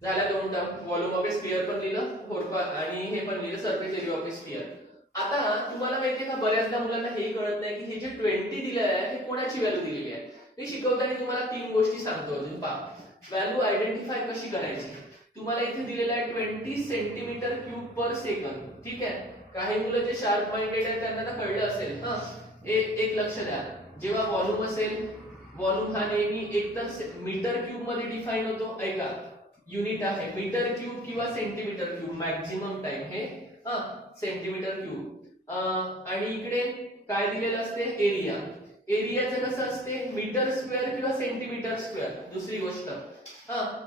झाला दोन term. Volume of a sphere पण लिहिलं 4 पाय आणि हे पण लिहिलं surface area of a sphere. आता तुम्हाला माहितीये का बऱ्याचदा मुलांना हे कळत नाही की हे जे 20 दिलेलं आहे हे कोणाची व्हॅल्यू दिलेली आहे. मी शिकवताना तुम्हाला 3 गोष्टी सांगतो अजून. पहा, व्हॅल्यू आयडेंटिफाय कशी करायची. तुम्हाला इथे दिलेलं आहे 20 सेंटीमीटर क्यूब पर सेकंद. ठीक आहे, काही मुलं जे शार्प माइंडेड आहेत त्यांना कळलं असेल. एक लक्ष द्या, जेव्हा व्हॉल्यूम असेल, व्हॉल्यूम हा नेहमी एकतर मीटर क्यूब मध्ये डिफाइन होतो. ऐका, युनिट आहे मीटर क्यूब किंवा सेंटीमीटर क्यूब. मॅक्झिमम टाइम हे सेंटीमीटर क्यूब. आणि इकडे काय दिलेलं असते, एरिया. एरियाचं कसं असते, मीटर स्क्वेअर किंवा सेंटीमीटर स्क्वेअर. दुसरी गोष्ट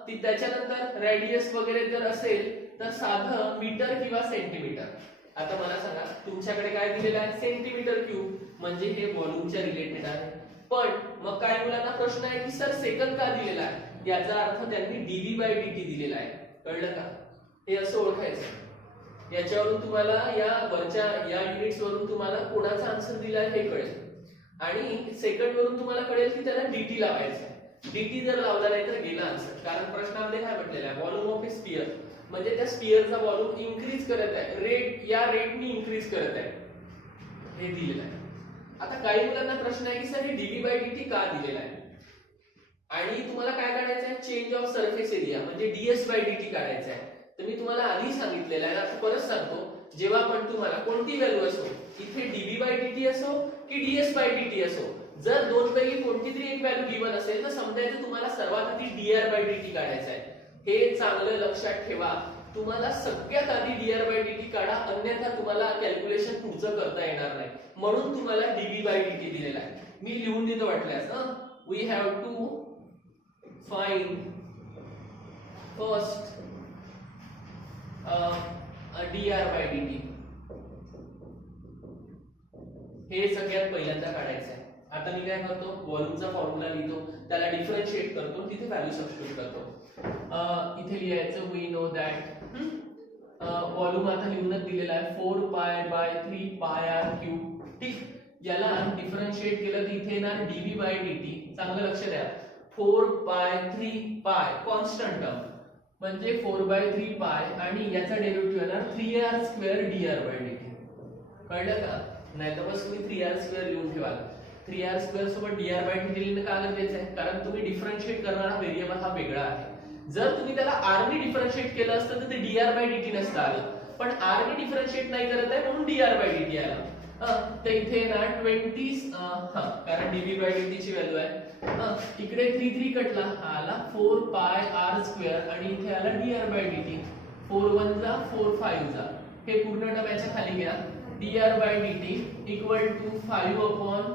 ती त्याच्यानंतर रेडियस वगैरे जर असेल तर साधं मीटर किंवा सेंटीमीटर. आता मला सांगा, तुमच्याकडे काय दिलेलं आहे, सेंटीमीटर क्यूब, म्हणजे हे व्हॉल्यूमच्या रिलेटेड आहे. पण मग काही मुलांना प्रश्न आहे की सर सेकंद का दिलेला आहे. याचा अर्थ त्यांनी dv/dt दिलेला आहे. कळलं का, हे असं ओळखायचं. याच्यावरून तुम्हाला या वरच्या या युनिट्स वरून तुम्हाला कोणाचा आन्सर दिलाय हे कळेल. आणि सेकंड वरून तुम्हाला कळेल की त्याला dt लावायचं आहे. dt जर लावला नाही तर गेला आन्सर. कारण प्रश्नामध्ये काय म्हटलेलं आहे, व्हॉल्यूम ऑफ ए स्पियर, म्हणजे त्या स्पियरचा व्हॉल्यूम इन्क्रीज करत आहे. या रेटनी इन्क्रीज करत आहे, हे दिलेलं आहे. आता काही मुलांना प्रश्न आहे की सर हे dv/dt का दिलेला आहे. आणि तुम्हाला काय काढायचं आहे, चेंज ऑफ सरफेस एरिया म्हणजे ds/dt काढायचं आहे. तर मी तुम्हाला आधी सांगितलेलं आहे, आता परत सांगतो, जेव्हा पण तुम्हाला कोणती व्हॅल्यू असो, इथे dv/dt असो की ds/dt असो, जर दोन पैकी कोणती तरी एक व्हॅल्यू गिवन असेल तर समजायचं तुम्हाला सर्वात आधी dr/dt काढायचं आहे. हे चांगलं लक्षात ठेवा. तुम्हाला सगळ्यात आधी dr/dt काढा, अन्यथा तुम्हाला कॅल्क्युलेशन पुढचं करता येणार नाही. म्हणून तुम्हाला dv/dt दिलेला आहे. मी लिहून देतो वाटल्यास. We have to find first dr/dt. हे सगळ्यात पहिल्यांदा काढायचं आहे. आता मी काय करतो, व्हॉल्यूमचा फॉर्म्युला लिहितो, त्याला डिफरन्शिएट करतो, तिथे व्हॅल्यू सबस्टिट्यूट करतो. इथे लिहायचं वी नो दॅट व्हॉल्यूम आता लिहूनच दिलेला आहे 4 पाय 3 पाय आर क्यूब. ठीक, याला डिफरन्शिएट केलं तर इथे येणार dv/dt. चांगलं लक्ष द्या, 4 पाय 3 पाय कॉन्स्टंट टर्म म्हणजे 4/3 पाय आणि याचा डेरिव्हेटिव्ह येणार 3r² dr/dt. कळलं का, नाहीतर बस तुम्ही 3r² लिहून ठेवाल. 3r² सोबत dr/dt लिहिणं का गरजेचं आहे, कारण तुम्ही डिफरन्शिएट करणारा व्हेरिएबल हा वेगळा आहे. जर तुम्ही त्याला r ने डिफरन्शिएट केलं असतं तर ते dr/dt नसतं आलं, पण r ने डिफरन्शिएट नाही करत आहे म्हणून dr/dt आलं. तर इथे येणार 20 कारण dv/dt ची व्हॅल्यू आहे. इकडे 3 कटला, हा आला 4 पाय r² आणि इथे आला dr/dt. 4 1 जा 4 5 जा, हे पूर्ण डब्याच्या खाली घ्या. dr/dt इक्वल टू 5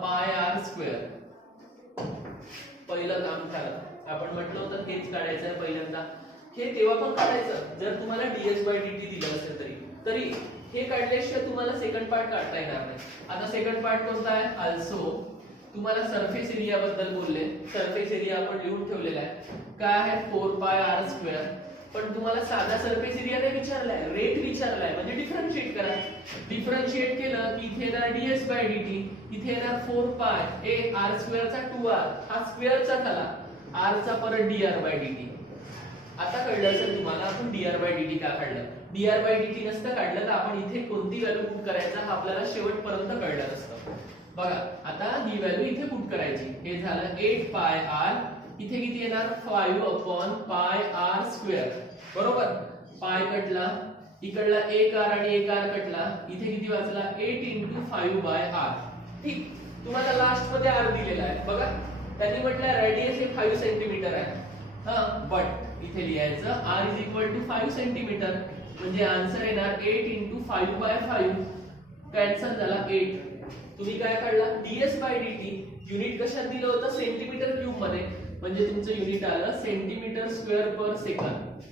पाय r². पहिलं काम झालं. आपण म्हटलं होतं हेच काढायचं आहे पहिल्यांदा. हे तेव्हा पण काढायचं जर तुम्हाला ds/dt दिलं असेल तरी हे काढल्याशिवाय तुम्हाला सेकंड पार्ट काढता येणार नाही. आता सेकंड पार्ट कोणता आहे, अल्सो तुम्हाला सरफेस एरिया बद्दल बोलले. सरफेस एरिया आपण लिहून ठेवलेला आहे, काय आहे 4 पाय r². पण तुम्हाला साधा सरफेस एरिया नाही विचारलाय, रेट विचारलाय, म्हणजे डिफरन्शिएट करा. डिफरन्शिएट केलं की इथे येणार ds/dt, इथे येणार 4 पाय r² चा 2r, हा स्क्वेअरचा झाला, r चा परत dr/dt. आता कळलं असेल तुम्हाला आपण dr/dt का काढलं. dr/dt नसतं काढलं तर आपण इथे कोणती व्हॅल्यू पुट करायचा हा आपल्याला शेवटपर्यंत कळलं असतं. बघा, आता ही व्हॅल्यू इथे पुट करायची. हे झालं 8 पाय r, इथे किती येणार 5 पाय r². बरोबर, पाय कटला, इकडला 1r आणि 1r कटला, इथे किती वाचला 8 × 5/r. ठीक, तुम्हाला लास्ट मध्ये r दिलेला आहे. बघा, त्यांनी म्हटलं रेडियस हे 5 सेंटीमीटर आहे. बट इथे लिहायचं r 5 सेंटीमीटर, म्हणजे आन्सर येणार 8 × 5/5. कॅन्सल झाला 8. तुम्ही काय काढला ds/dt. युनिट कशात दिलं होतं, सेंटीमीटर क्यूब मध्ये, म्हणजे तुमचं युनिट आलं सेंटीमीटर स्क्वेअर पर सेकंद.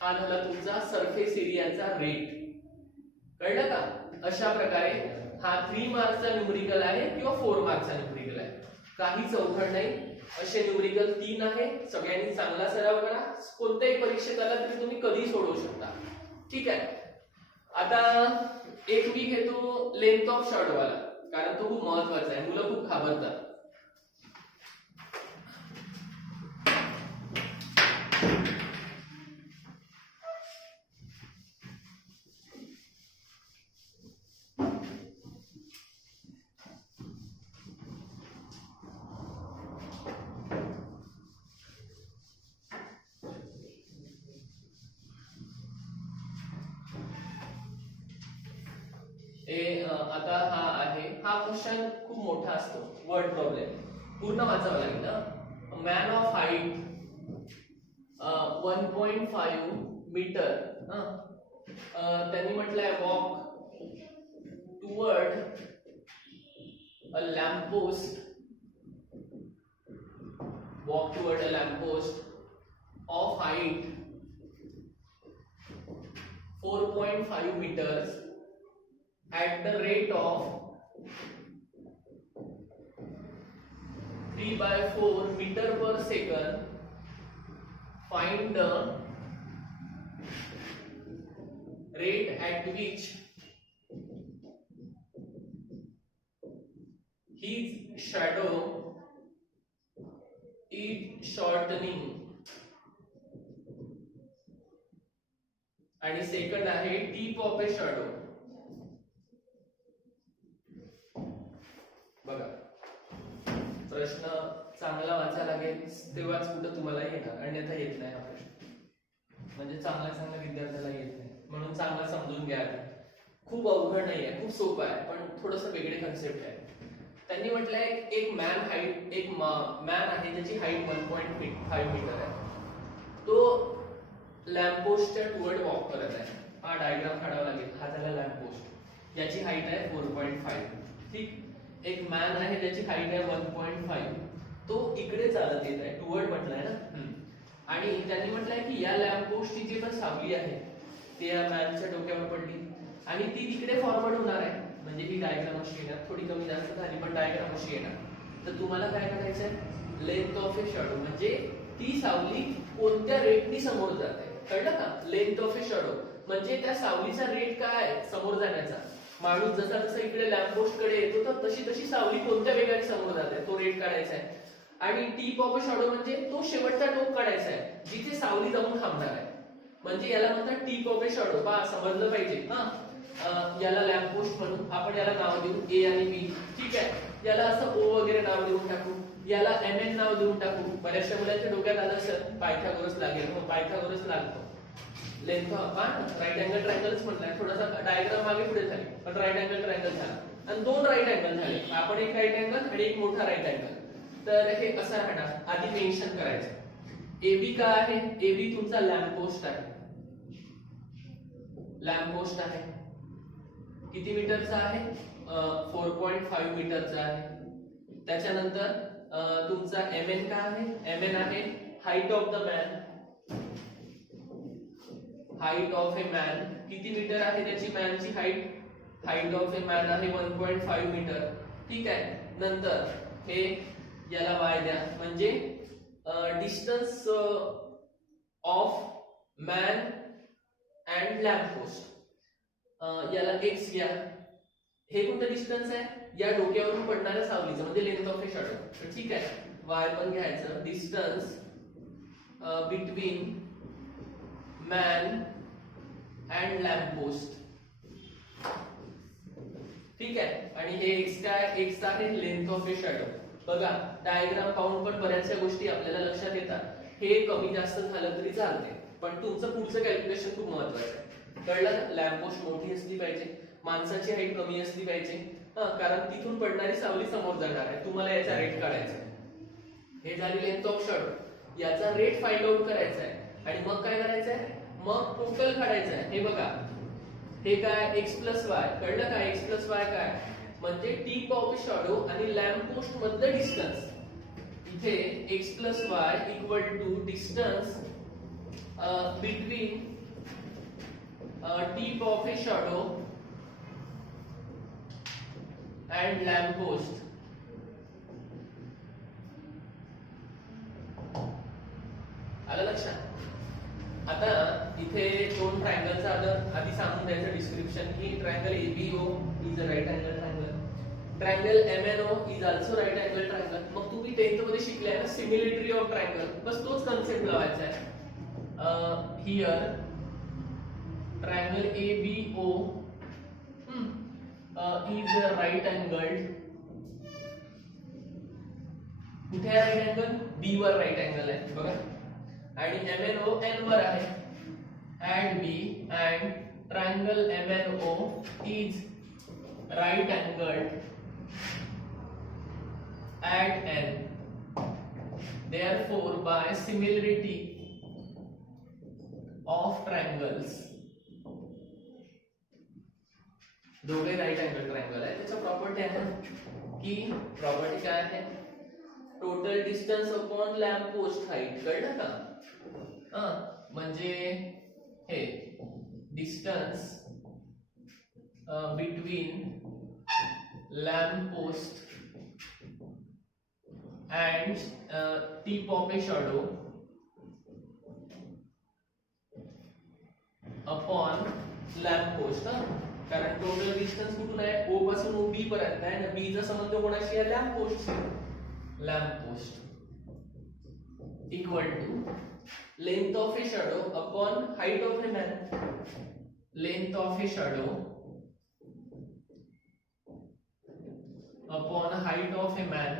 हा झाला तुमचा सरफेस एरियाचा रेट. कळलं का. अशा प्रकारे हा 3 मार्कचा न्यूमेरिकल आहे किंवा 4 मार्कचा न्यूमेरिकल आहे, काही चौकट नाही. असे न्यूमेरिकल 3 आहे. सगळ्यांनी चांगला सराव करा. कोणत्याही परीक्षेत आला तरी तुम्ही कधी सोडवू शकता. ठीक आहे. आता एक मी घेतो लेंथ ऑफ शॉर्ट वाला, कारण तो खूप महत्वाचा आहे, मुलं खूप घाबरतात. आता हा आहे, हा क्वेश्चन खूप मोठा असतो, वर्ड प्रॉब्लेम पूर्ण वाचावं लागेल ना. मॅन ऑफ हाईट 1.5 मीटर, त्यांनी म्हटलंय walk toward a lamp post, walk toward a lamp post of height 4.5 meters at the rate of 3/4 meter per second. Find the rate at which his shadow is shortening. आणि second आहे टीप of a shadow. बघा, प्रश्न चांगला वाचायला लागेल तेव्हाच कुठं तुम्हाला येणार, अन्यथा येत नाही हा प्रश्न. म्हणजे चांगल्या विद्यार्थ्याला येत नाही, म्हणून चांगला समजून घ्या. खूप अवघड नाही आहे, खूप सोपं आहे, पण थोडंसं वेगळे कन्सेप्ट आहे. त्यांनी म्हटलंय एक मॅन आहे ज्याची हाईट 1.5 मीटर आहे. तो लॅम्प पोस्टच्या टुवर्ड वॉक करत आहे. हा डायग्राम काढावा लागेल. हा त्याला लॅम्प पोस्ट, याची हाईट आहे 4.5. ठीक. एक मॅन आहे ज्याची हाईट आहे 1.5. तो इकडे चालत येत आहे, टुवर्ड म्हटलंय ना. आणि त्यांनी म्हटलंय की या लॅम्प पोस्टची जी पण सावली आहे ती या मॅनच्या डोक्यावर पडली आणि ती तिकडे फॉरवर्ड होणार आहे. म्हणजे ही डायग्राम अशी येणार, थोडी कमी जास्त झाली पण डायग्राम अशी येणार. तर तुम्हाला काय करायचंय, लेंथ ऑफ ए शॅडो म्हणजे ती सावली कोणत्या रेटनी समोर जाते, कळलं का? लेंथ ऑफ ए शॅडो म्हणजे त्या सावलीचा रेट काय आहे समोर जाण्याचा. माणूस जसा जसा इकडे लॅम्प पोस्ट कडे येतो तर तशी तशी सावली कोणत्या वेगाने समोर जाते तो रेट काढायचा आहे. आणि टीप ऑफ अ शॅडो म्हणजे तो शेवटचा टोक काढायचा आहे जिथे सावली जाऊन थांबणार आहे. म्हणजे याला म्हणतात टीप ऑफ ए शॅडो. पहा, समजलं पाहिजे. याला लॅम्प पोस्ट म्हणून आपण याला नाव देऊ ए आणि बी. ठीक आहे. याला असं ओ वगैरे नाव देऊन टाकू, याला एम एन नाव देऊन टाकू. बऱ्याचशा मुलांच्या डोक्यात आलं सर पायथागोरस लागेल, मग पायथागोरस लागतो. लेंथ ऑफ राईट अँगल ट्रायंगलच म्हटलंय, थोडासा डायग्राम मागे पुढे झाली पण राईट अँगल ट्रायंगल झाला आणि दोन राईट अँगल झाले. आपण एक राईट अँगल आणि एक मोठा राईट अँगल. तर हे असं राहणार, आधी मेन्शन करायचं. एबी काय आहे, एबी तुमचा लॅम्प पोस्ट आहे. लॅम्प पोस्ट आहे किती मीटरचा आहे, 4.5 मीटरचा आहे. त्याच्यानंतर तुमचा एम एन काय आहे, एम एन आहे height of the man. Height of a man किती मीटर आहे त्याची मॅनची height, height of a man आहे 1.5 मीटर. ठीक आहे. नंतर हे याला वाय द्या म्हणजे distance of man and lamp post. याला एक्स घ्या. हे कोणतं डिस्टन्स आहे, या डोक्यावरून पडणाऱ्या सावलीचं म्हणजे लेंथ ऑफ ए शॅडो. ठीक आहे. वाय पण घ्यायचं, distance between man and lamp post. ठीक आहे. आणि हे एक्स काय, एक्स आहे लेंथ ऑफ ए शॅडो. बघा, डायग्राम पाहून पण बऱ्याचशा गोष्टी आपल्याला लक्षात येतात. हे कमी जास्त झालं तरी चालते, पण तुमचं पुढचं कॅल्क्युलेशन खूप महत्त्वाचं आहे. कळलं? लॅम्प पोस्ट मोठी असली पाहिजे, माणसाची हाईट कमी असली पाहिजे, कारण तिथून पडणारी सावली समोर जाणार आहे. तुम्हाला याचा रेट काढायचा आहे. हे झाली लेंथ ऑफ शॅडो. याचा रेट फाइंड आउट करायचा आहे आणि मग काय करायचं आहे, मग टोटल काढायचं आहे. हे बघा, हे काय एक्स प्लस वाय. कळलं का? एक्स प्लस वाय काय म्हणजे टीप ऑफ शॅडो आणि लॅम्प पोस्ट मधलं डिस्टन्स. इथे x plus y equal to distance between tip of a shadow and lamp post. आलं लक्षात? आता इथे दोन ट्रायंगलचा आधी सांगून द्यायचं डिस्क्रिप्शन की triangle ABO is a right angle triangle, triangle MNO is also right angle triangle. मग तुम्ही 10th मध्ये शिकले ना सिमिलिट्री ऑफ ट्रायंगल, बस तोच कन्सेप्ट लावायचा आहे. Here triangle ABO is a right angle. कुठे आहे राईट अँगल? B वर राईट अँगल आहे बघा, आणि MNO N वर आहे. At B and triangle MNO is right angled at N. Therefore, by similarity of triangles, दोघे राईट अँगल ट्रायंगल आहे. त्याच्या प्रॉपर्टी आहे की प्रॉपर्टी काय आहे? Total distance upon lamp post height. कळलं का? म्हणजे हे distance between lamp post and tip of a shadow upon lamp post. कारण टोटल डिस्टन्स कुठून आहे? O पासून OB पर्यंत आहे ना. B चा संबंध कोणाशी आहे? Lamp post. Lamp post equal to length of a shadow upon height of a man. Length of a shadow upon height of a man.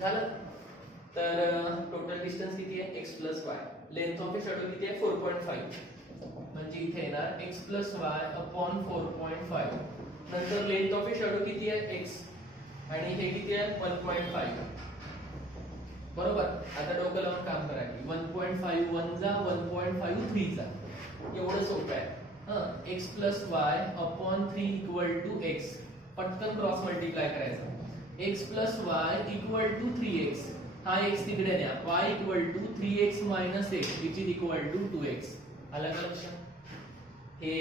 झालं. तर टोटल डिस्टन्स किती आहे? x plus y. Length of a shadow किती आहे? 4.5. म्हणजे इथे येणार x plus y upon 4.5. नंतर लेंथ ऑफ ए शॅडो किती आहे? x, आणि हे किती आहे? 1.5. बरोबर. आता डोकं लावून काम करा की 1.5 1 जा 1.5 3 जा. एवढं सोपं आहे. x plus y upon 3 equal to x. पटकन क्रॉस मल्टिप्लाय करायचं. x plus y equal to 3x. हा x तिकडे न्या. y equal to 3x minus x which is equal to 2x. आलं का लक्षात? हे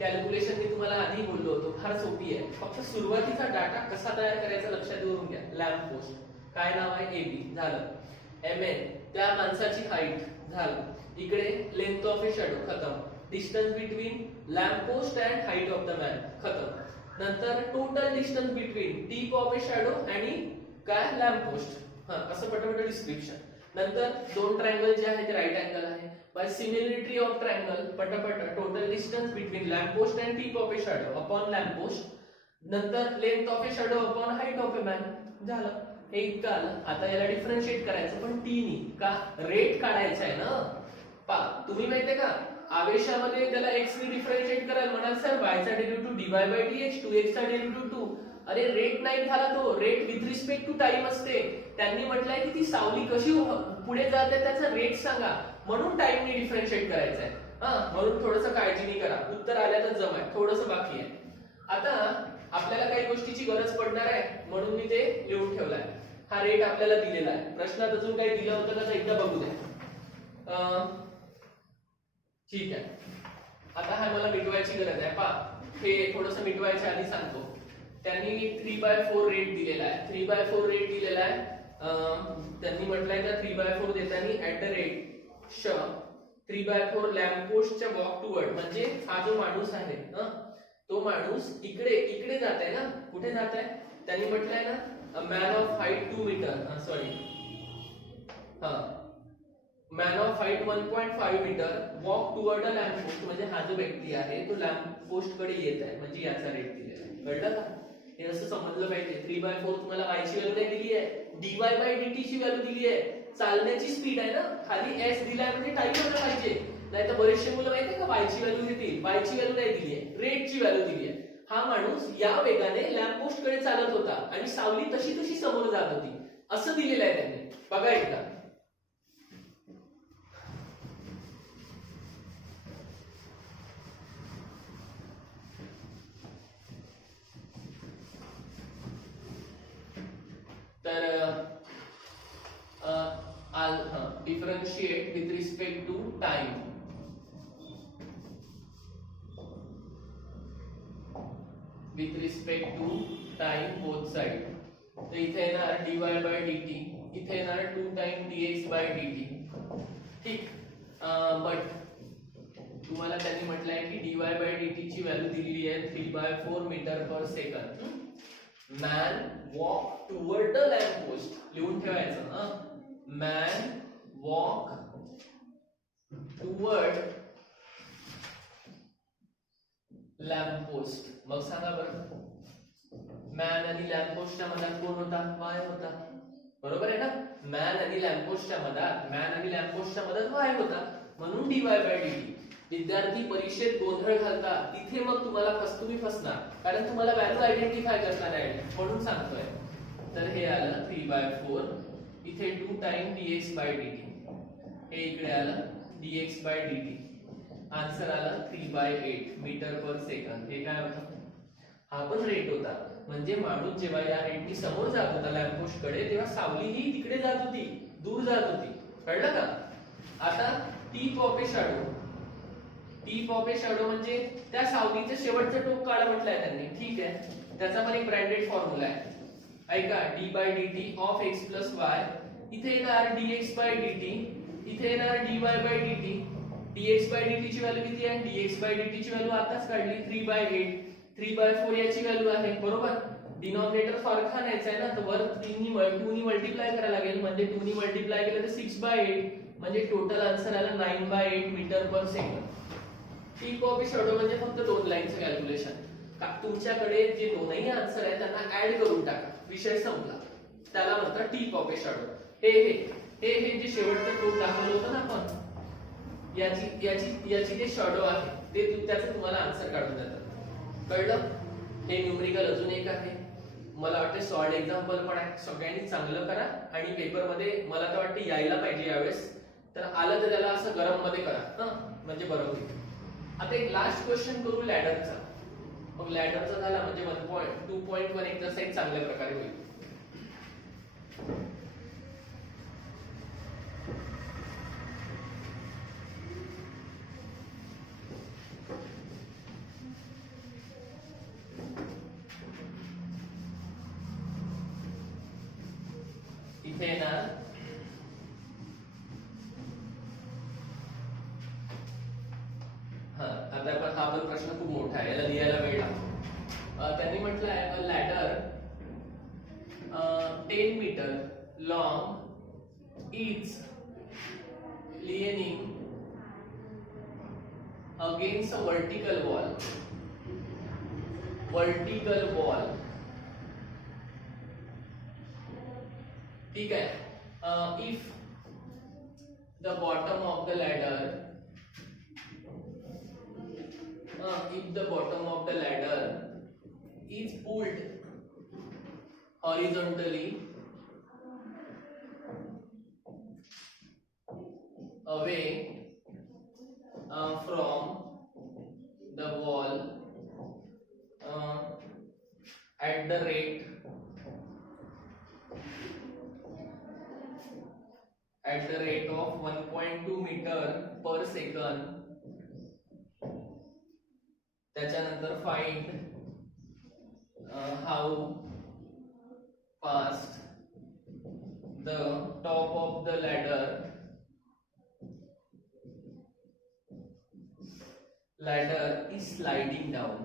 कॅल्क्युलेशन मी तुम्हाला आधी बोललो होतो, फार सोपी आहे. फक्त सुरुवातीचा डाटा कसा तयार करायचा लक्षात ठेवून घ्या. लॅम्प पोस्ट काय नाव आहे? AB. झालं. MN त्या माणसाची हाईट. झालं. इकडे लेंथ ऑफ ए शॅडो. खतम. Distance between lamp post and height of the man. खतम. नंतर total distance between tip of a shadow आणि काय? Lamp post. असं पटापट डिस्क्रिप्शन. नंतर दोन ट्रायंगल जे आहेत ते राईट अँगल आहे. बाय सिमिलिट्री ऑफ ट्रायंगल पटापट total distance between lamp post and tip of a shadow upon lamp post. नंतर length of a shadow upon height of a man. झालं. हे इतकं आलं. आता याला डिफरन्शिएट करायचं पण टी नी. का? रेट काढायचा आहे ना. तुम्ही माहितीये का आवेशामध्ये त्याला x नी डिफरन्शिएट करायला म्हणाल सर y चा derivative dy by dx 2x चा डेरिव्हेटिव्ह 2. अरे रेट नाही झाला तो. Rate with respect to time असते. त्यांनी म्हटलंय की ती सावली कशी पुढे जाते त्याचा रेट सांगा, म्हणून टाइम नी डिफरन्शिएट करायचं आहे. म्हणून थोडंसं काळजीने करा. उत्तर आल्यानंतर जमाय. थोडंसं बाकी आहे. आता आपल्याला काही गोष्टीची गरज पडणार आहे म्हणून मी ते लिहून ठेवलाय. हा रेट आपल्याला दिलेला आहे. प्रश्नात अजून काही दिलं होतं का एकदा बघू द्या. ठीक आहे. आता हा मला मिटवायची गरज आहे. हे थोडंसं मिटवायच्या आधी सांगतो. त्यांनी 3/4 रेट दिलेला आहे. 3/4 रेट दिलेला आहे. त्यांनी म्हटलंय का 3/4 देताना ऍट द रेट 3/4 लॅम्प पोस्टच्या वॉक टुवर्ड. म्हणजे हा जो माणूस आहे तो माणूस इकडे जात आहे ना. कुठे जात आहे? त्यांनी म्हटलंय ना a man of height 2 meter. man of height 1.5 meter walk toward a lamp post. म्हणजे हा जो व्यक्ती आहे तो लॅम्प पोस्ट कडे येत आहे. म्हणजे याचा रेट दिलेला आहे. कळलं का? हे असं समजलं पाहिजे. 3/4 तुम्हाला y ची व्हॅल्यू नाही दिली आहे, dy by dt ची व्हॅल्यू दिली आहे. चालण्याची स्पीड आहे ना. खाली s दिलाय म्हणजे टाइम आला पाहिजे. नाही तर बरेचसे मुलं माहितीये का y ची व्हॅल्यू देतील. y ची व्हॅल्यू नाही दिली आहे, रेट ची व्हॅल्यू दिली आहे. हा माणूस या वेगाने लॅम्प पोस्ट कडे चालत होता आणि सावली तशी समोर जात होती असं दिलेलं आहे त्यांनी. बघा एकदा. तर differentiate with respect to time. with respect to time both side. तर इथे येणार dy by dt, इथे येणार 2 टाइम dx by dt. ठीक. बट तुम्हाला त्यांनी म्हटलंय की dy by dt ची व्हॅल्यू दिलेली आहे 3/4 metre per second. Man walk toward the lamp post लिहून ठेवायचं. Man walk toward lamp post. मग सांगा बरं, मॅन आणि लॅम्प पोस्टच्या मधात कोण होता? वाय होता. बरोबर आहे ना? मॅन आणि लॅम्प पोस्टच्या मधात वाय होता, म्हणून dy by dt. विद्यार्थी परीक्षेत गोंधळ घालतात तिथे मग तुम्ही फसणार, कारण तुम्हाला व्हॅल्यू आयडेंटिफाय करता नाही म्हणून सांगतोय. तर हे आलं 3/4, इथे 2 टाइम dx by dt, हे इकडे आलं dx by dt. आन्सर आला 3/8 मीटर पर सेकंद. हे काय होतं? हा पण रेट होता. म्हणजे माणूस जेव्हा या रेटनी समोर जात होता लॅम्प पोस्ट कडे, तेव्हा सावली ही तिकडे जात होती, दूर जात होती. कळलं का? आता tip of a shadow. Tip of a shadow म्हणजे त्या सावलीचं शेवटचं टोक काढा म्हटलंय त्यांनी. ठीक आहे, त्याचा पण एक ब्रँडेड फॉर्म्युला आहे. ऐका, d by dt of x plus y, इथे येणार dx by dt, इथे येणार dy by dt. dx by dt ची व्हॅल्यू किती आहे? dx by dt ची व्हॅल्यू आताच काढली 3/8. 3/4 याची व्हॅल्यू आहे. बरोबर, डिनॉमिनेटर सारखा न्यायचा आहे ना, तर वर 2 नी मल्टिप्लाय करायला लागेल. म्हणजे 2 नी मल्टिप्लाय केलं तर 6/8, म्हणजे टोटल आन्सर आला 9/8 metre per second. Tip of a shadow म्हणजे फक्त 2 लाईनचं कॅल्क्युलेशन. तुमच्याकडे जे दोनही आन्सर आहेत त्यांना ऍड करून टाका, विषय संपला. त्याला म्हणतात टीप ऑफ ए शॅडो. हे हे हे हे जे शेवटचं टोक दाखवलं होतं ना आपण, याची जे शॅडो आहे ते त्याचं तुम्हाला आन्सर काढून देतात. कळलं? हे न्यूमेरिकल अजून एक आहे. मला वाटतं सॉलिड एक्झाम्पल पण आहे. सगळ्यांनी चांगलं करा आणि पेपर मध्ये मला तर वाटतं यायला पाहिजे यावेळेस. तर आलं तर त्याला असं गरम मध्ये करा, म्हणजे बरं होईल. आता एक लास्ट क्वेश्चन करू लॅडरचा. मग लॅडरचा झाला म्हणजे 2.1 एक्सरसाइज चांगल्या प्रकारे होईल. इथे ना आता हा पण प्रश्न खूप मोठा आहे, याला लिहायला वेळ लागतो. त्यांनी म्हटलं आहे a ladder 10 metre long is leaning against a vertical wall. ठीक है. If the bottom of the ladder is pulled horizontally away from the wall at the rate of 1.2 meter per second. त्याच्यानंतर find how fast the top of the ladder is sliding down.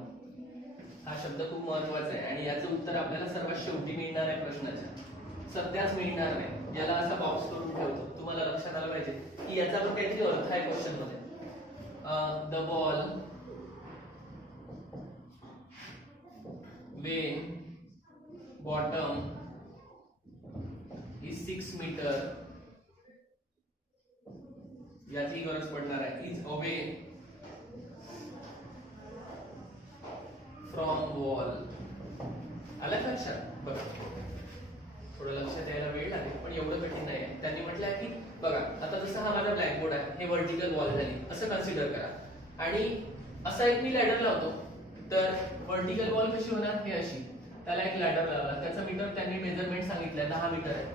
हा शब्द खूप महत्वाचा आहे आणि याचं उत्तर आपल्याला सर्वात शेवटी मिळणार आहे प्रश्नाच्या. सध्याच मिळणार नाही. याला असा बॉक्स करून ठेवतो. तुम्हाला लक्षात आलं पाहिजे की याचा पण काहीतरी अर्थ आहे क्वेश्चन मध्ये. The ball when bottom is 6 meter, याची गरज पडणार आहे. is away from wall. आलं लक्षात? बघा, थोडं लक्षात यायला वेळ लागेल पण एवढं कठीण नाही आहे. त्यांनी म्हटलंय की बघा, आता जसं हा माझा ब्लॅकबोर्ड आहे, हे व्हर्टिकल वॉल झाली असं कन्सिडर करा आणि असा एक मी लॅडर लावतो. तर व्हर्टिकल वॉल कशी होणार? हे अशी. त्याला एक लॅडर लावला, त्याचं मीटर त्यांनी मेजरमेंट सांगितलंय 10 मीटर आहे.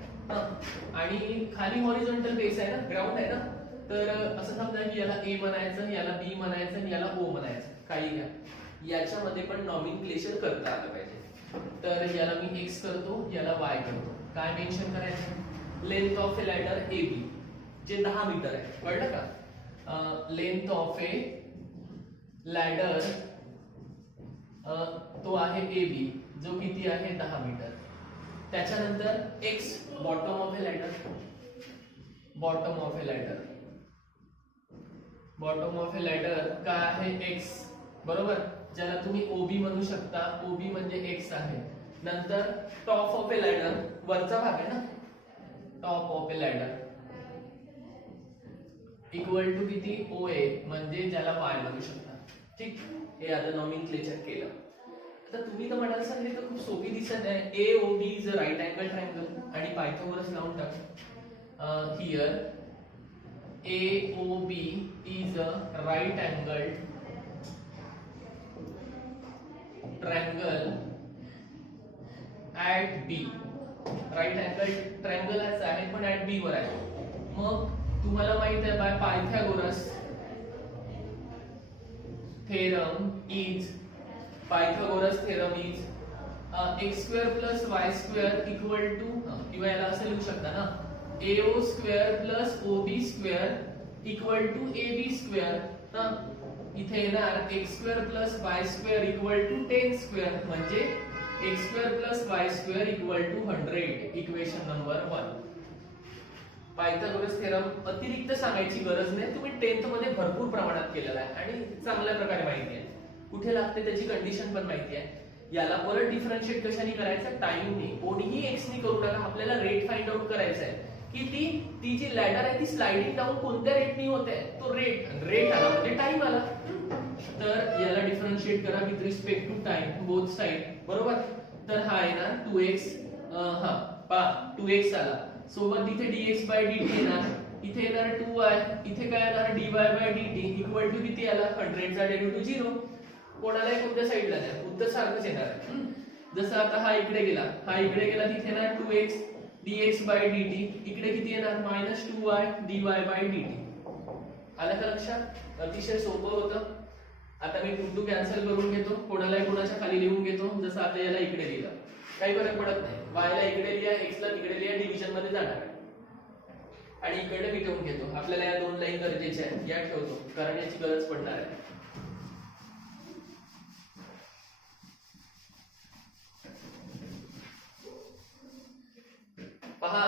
आणि खाली हॉरिझॉन्टल बेस आहे ना, ग्राउंड आहे ना. तर असं समजा की याला ए म्हणायचं, याला बी म्हणायचं आणि याला ओ म्हणायचं, काही घ्या. याच्यामध्ये पण नॉमेनक्लेचर करता आलं पाहिजे. तर याला मी एक्स करतो, याला वाय करतो. काय मेन्शन करायचं? Length of a ladder A B. जे 10 मीटर आहे, कळलं का? लेंथ ऑफ ए लॅडर तो आहे ए बी, जो किती आहे 10 मीटर. त्याच्यानंतर x bottom of a ladder, bottom of a ladder, bottom of a ladder काय आहे एक्स, बरोबर, ज्याला तुम्ही ओबी म्हणू शकता. ओबी म्हणजे एक्स आहे. नंतर टॉप ऑफ ए लॅडर, वरचा भाग आहे ना, top of a ladder equal to किती ओ ए, म्हणजे ज्याला वाय म्हणू शकता. ठीक, हे आता नॉमेनक्लेचर केलं. आता तुम्ही तर म्हणाल सर हे तर खूप सोपी दिसत आहे. A O B is a right angle triangle आणि पायथागोरस लावून टाकू. Here A O B is a right angle triangle at B. Right angle ट्रायंगलच आहे पण ऍट बी वर आहे. मग तुम्हाला माहित आहे by Pythagoras theorem is, Pythagoras theorem is x square plus y square equal to, किंवा याला असं लिहू शकता ना, ao square plus ob square equal to ab square. इथे येणार x square plus y square equal to 10 square, म्हणजे x square plus y square equal to 100. Equation number 1. Pythagoras theorem अतिरिक्त सांगायची गरज नाही, तुम्ही 10th मध्ये भरपूर प्रमाणात केलेला आहे आणि चांगल्या प्रकारे माहिती आहे. कुठे लागते त्याची कंडिशन पण माहिती आहे. याला परत डिफरन्शिएट कशाने करायचं, टाइमने. कोणीही एक्स ने करू नका, आपल्याला रेट फाइंड आउट करायचा आहे की ती जी लॅडर आहे ती स्लाइडिंग डाऊन कोणत्या रेटने होते, तो रेट आला म्हणजे टाइम आला. तर याला डिफरन्शिएट करा with respect to time both side, बरोबर. तर हा येणार 2x, हा पा 2x आला, सोबत इथे dx बाय dt येणार, इथे येणार 2y, इथे काय येणार dy by dt equal to किती आला 100 चा डेरिव्हेटिव्ह 0. कोणालाही कोणत्या साइडला द्या उत्तर सारखंच येणार आहे. जसं आता हा इकडे गेला, हा इकडे गेला, तिथे येणार 2x dx बाय dt, इकडे किती येणार -2y dy बाय dt. आलं का लक्षात? अतिशय सोपं होतं. आता मी 2 2 कॅन्सल करून घेतो, कोणालाही कोणाच्या खाली लिहून घेतो. जसं आता याला इकडे लिहिलं, काही फरक पडत नाही. y ला इकडे लिहा, x ला तिकडे लिहा, डिव्हिजन मध्ये जाणार आहे. आणि इकडे मी ठेवून घेतो. आपल्याला या 2 लाईन गरजेच्या आहेत, या ठेवतो कारण याची गरज पडणार आहे. पहा,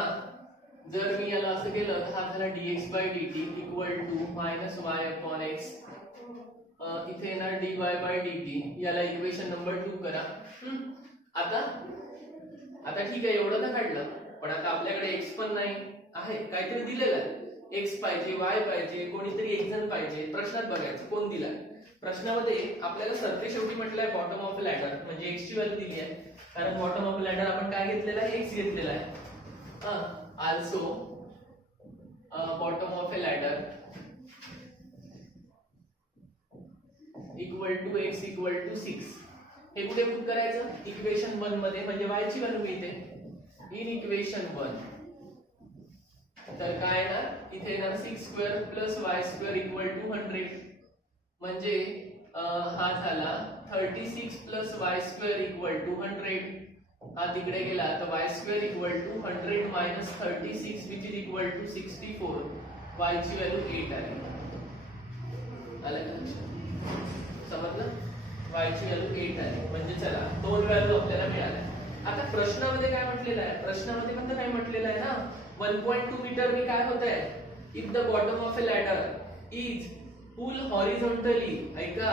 जर मी याला असं केलं तर हा झाला dx by dt equal to -y upon x. इथे येणार dy बाय dt. याला इक्वेशन नंबर 2 करा. आता ठीक आहे, एवढं तर काढलं, पण आता आपल्याकडे x पण नाही आहे, काहीतरी दिलेलं आहे. x पाहिजे, y पाहिजे, कोणीतरी एक जण पाहिजे. प्रश्नात बघायचं कोण दिलाय. प्रश्नामध्ये आपल्याला सरते शेवटी म्हटलंय बॉटम ऑफ लॅडर, म्हणजे x ची व्हॅल्यू दिली आहे. कारण बॉटम ऑफ लॅडर आपण काय घेतलेला आहे, x घेतलेला आहे. also bottom of a ladder equal to x equal to 6. हे कुठे पुट करायचं, इक्वेशन 1 मध्ये, म्हणजे y ची व्हॅल्यू मिळते इन इक्वेशन 1. तर काय येणार, इथे येणार 6 square plus y square equal to 100, म्हणजे हा झाला 36 plus y square equal to 100. हा तिकडे गेला तर y square equal to 100 minus 36 which is equal to 64. y ची व्हॅल्यू 8 आली. आलं का, समजलं? y ची व्हॅल्यू 8 आली, म्हणजे चला 2 व्हॅल्यू आपल्याला मिळाल्या. आता प्रश्नामध्ये काय म्हटलेलं आहे, प्रश्नामध्ये पण काय म्हटलेलं आहे ना, 1.2 मीटर मी काय होत आहे, if the bottom of a ladder is pull horizontally. ऐका,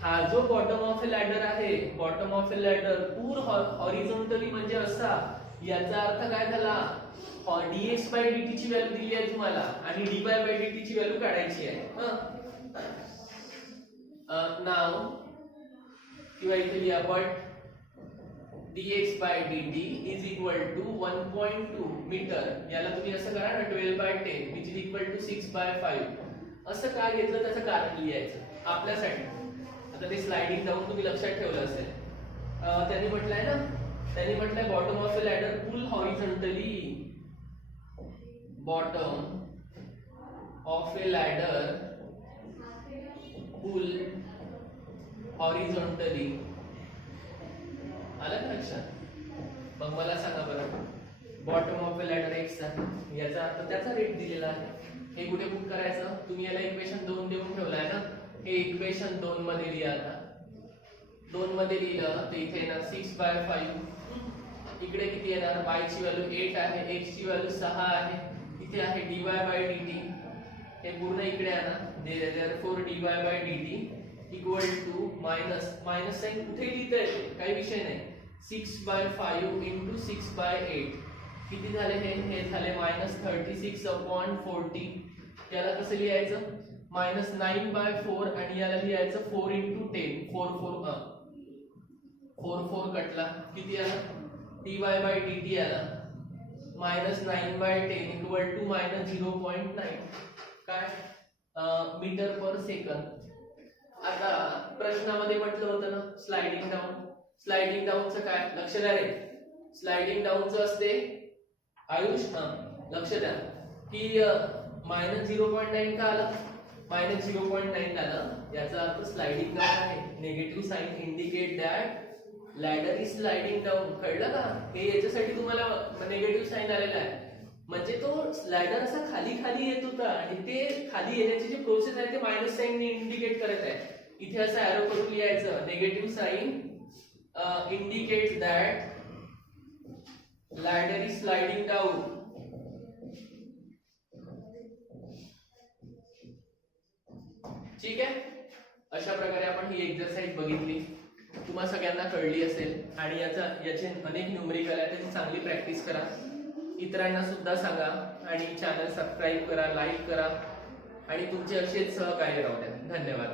हा जो बॉटम ऑफ अ लॅडर आहे, bottom of a ladder pull horizontally म्हणजे असा, याचा अर्थ काय झाला, dx बाय dt ची व्हॅल्यू दिली आहे तुम्हाला आणि dy बाय dt ची व्हॅल्यू काढायची आहे. नाव किंवा इथे लिहा, but dx by dt is equal to 1.2 metre. याला तुम्ही असं करा ना, 12 by 10 which is equal to 6 by 5. असं काय घेतलं त्याचं कारण लिहायचं आपल्यासाठी. आता ते स्लाइडिंग डाऊन तुम्ही लक्षात ठेवलं असेल. त्यांनी म्हटलंय ना, त्यांनी म्हटलंय bottom of a ladder pull horizontally, bottom of a ladder pull horizontally. आलं का लक्षात? मग मला सांगा बरं, bottom of the ladder x आहे, याचा अर्थ त्याचा रेट दिलेला आहे. हे कुठे पुट करायचं, तुम्ही याला इक्वेशन 2 देऊन ठेवलाय ना, हे इक्वेशन 2 मध्ये लिहा. आता 2 मध्ये लिहिलं तर इथे येणार 6/5. इकडे किती येणार, y ची व्हॅल्यू 8 आहे, x ची व्हॅल्यू 6 आहे, इथे आहे dy/dt. हे पूर्ण इकडे आणा. therefore dy/dt equal to minus sign कुठे लिहिता येते, काही विषय नाही. 6/5 इंटू 6/8 किती झाले, हे झाले -36/40. याला कसं लिहायचं, -9/4 आणि याला लिहायचं 4 इंटू 10. 4 कटला, किती आला, dy/dt आला -9/10 इक्वल टू -0.9 काय मीटर पर सेकंद. आता प्रश्नामध्ये म्हटलं होतं ना स्लाइडिंग डाऊन. स्लाइडिंग डाऊनचं काय, लक्ष द्या रे. स्लाइडिंग डाऊनचं असते आयुष, लक्ष द्या की -0.9 का आलं, -0.9 आलं, याचा अर्थ स्लाइडिंग डाऊन आहे. Negative sign indicate that ladder is sliding down. कळलं का, हे याच्यासाठी तुम्हाला नेगेटिव्ह साइन आलेला आहे. म्हणजे तो लॅडर असा खाली खाली येत होता आणि ते खाली येण्याची जी प्रोसेस आहे ते मायनस साइन ने इंडिकेट करत आहे. इथे असं एरो करून लिहायचं, negative sign indicates that ladder is sliding down. ठीक आहे, अशा प्रकारे आपण ही एक्सरसाइज बघितली, तुम्हा सगळ्यांना कळली असेल आणि याचे अनेक न्यूमेरिकल आहे, त्याची चांगली प्रॅक्टिस करा, इतरांना सुद्धा सांगा आणि चॅनल सबस्क्राईब करा, लाईक करा आणि तुमचे असेच सहकार्य राहू द्या. धन्यवाद.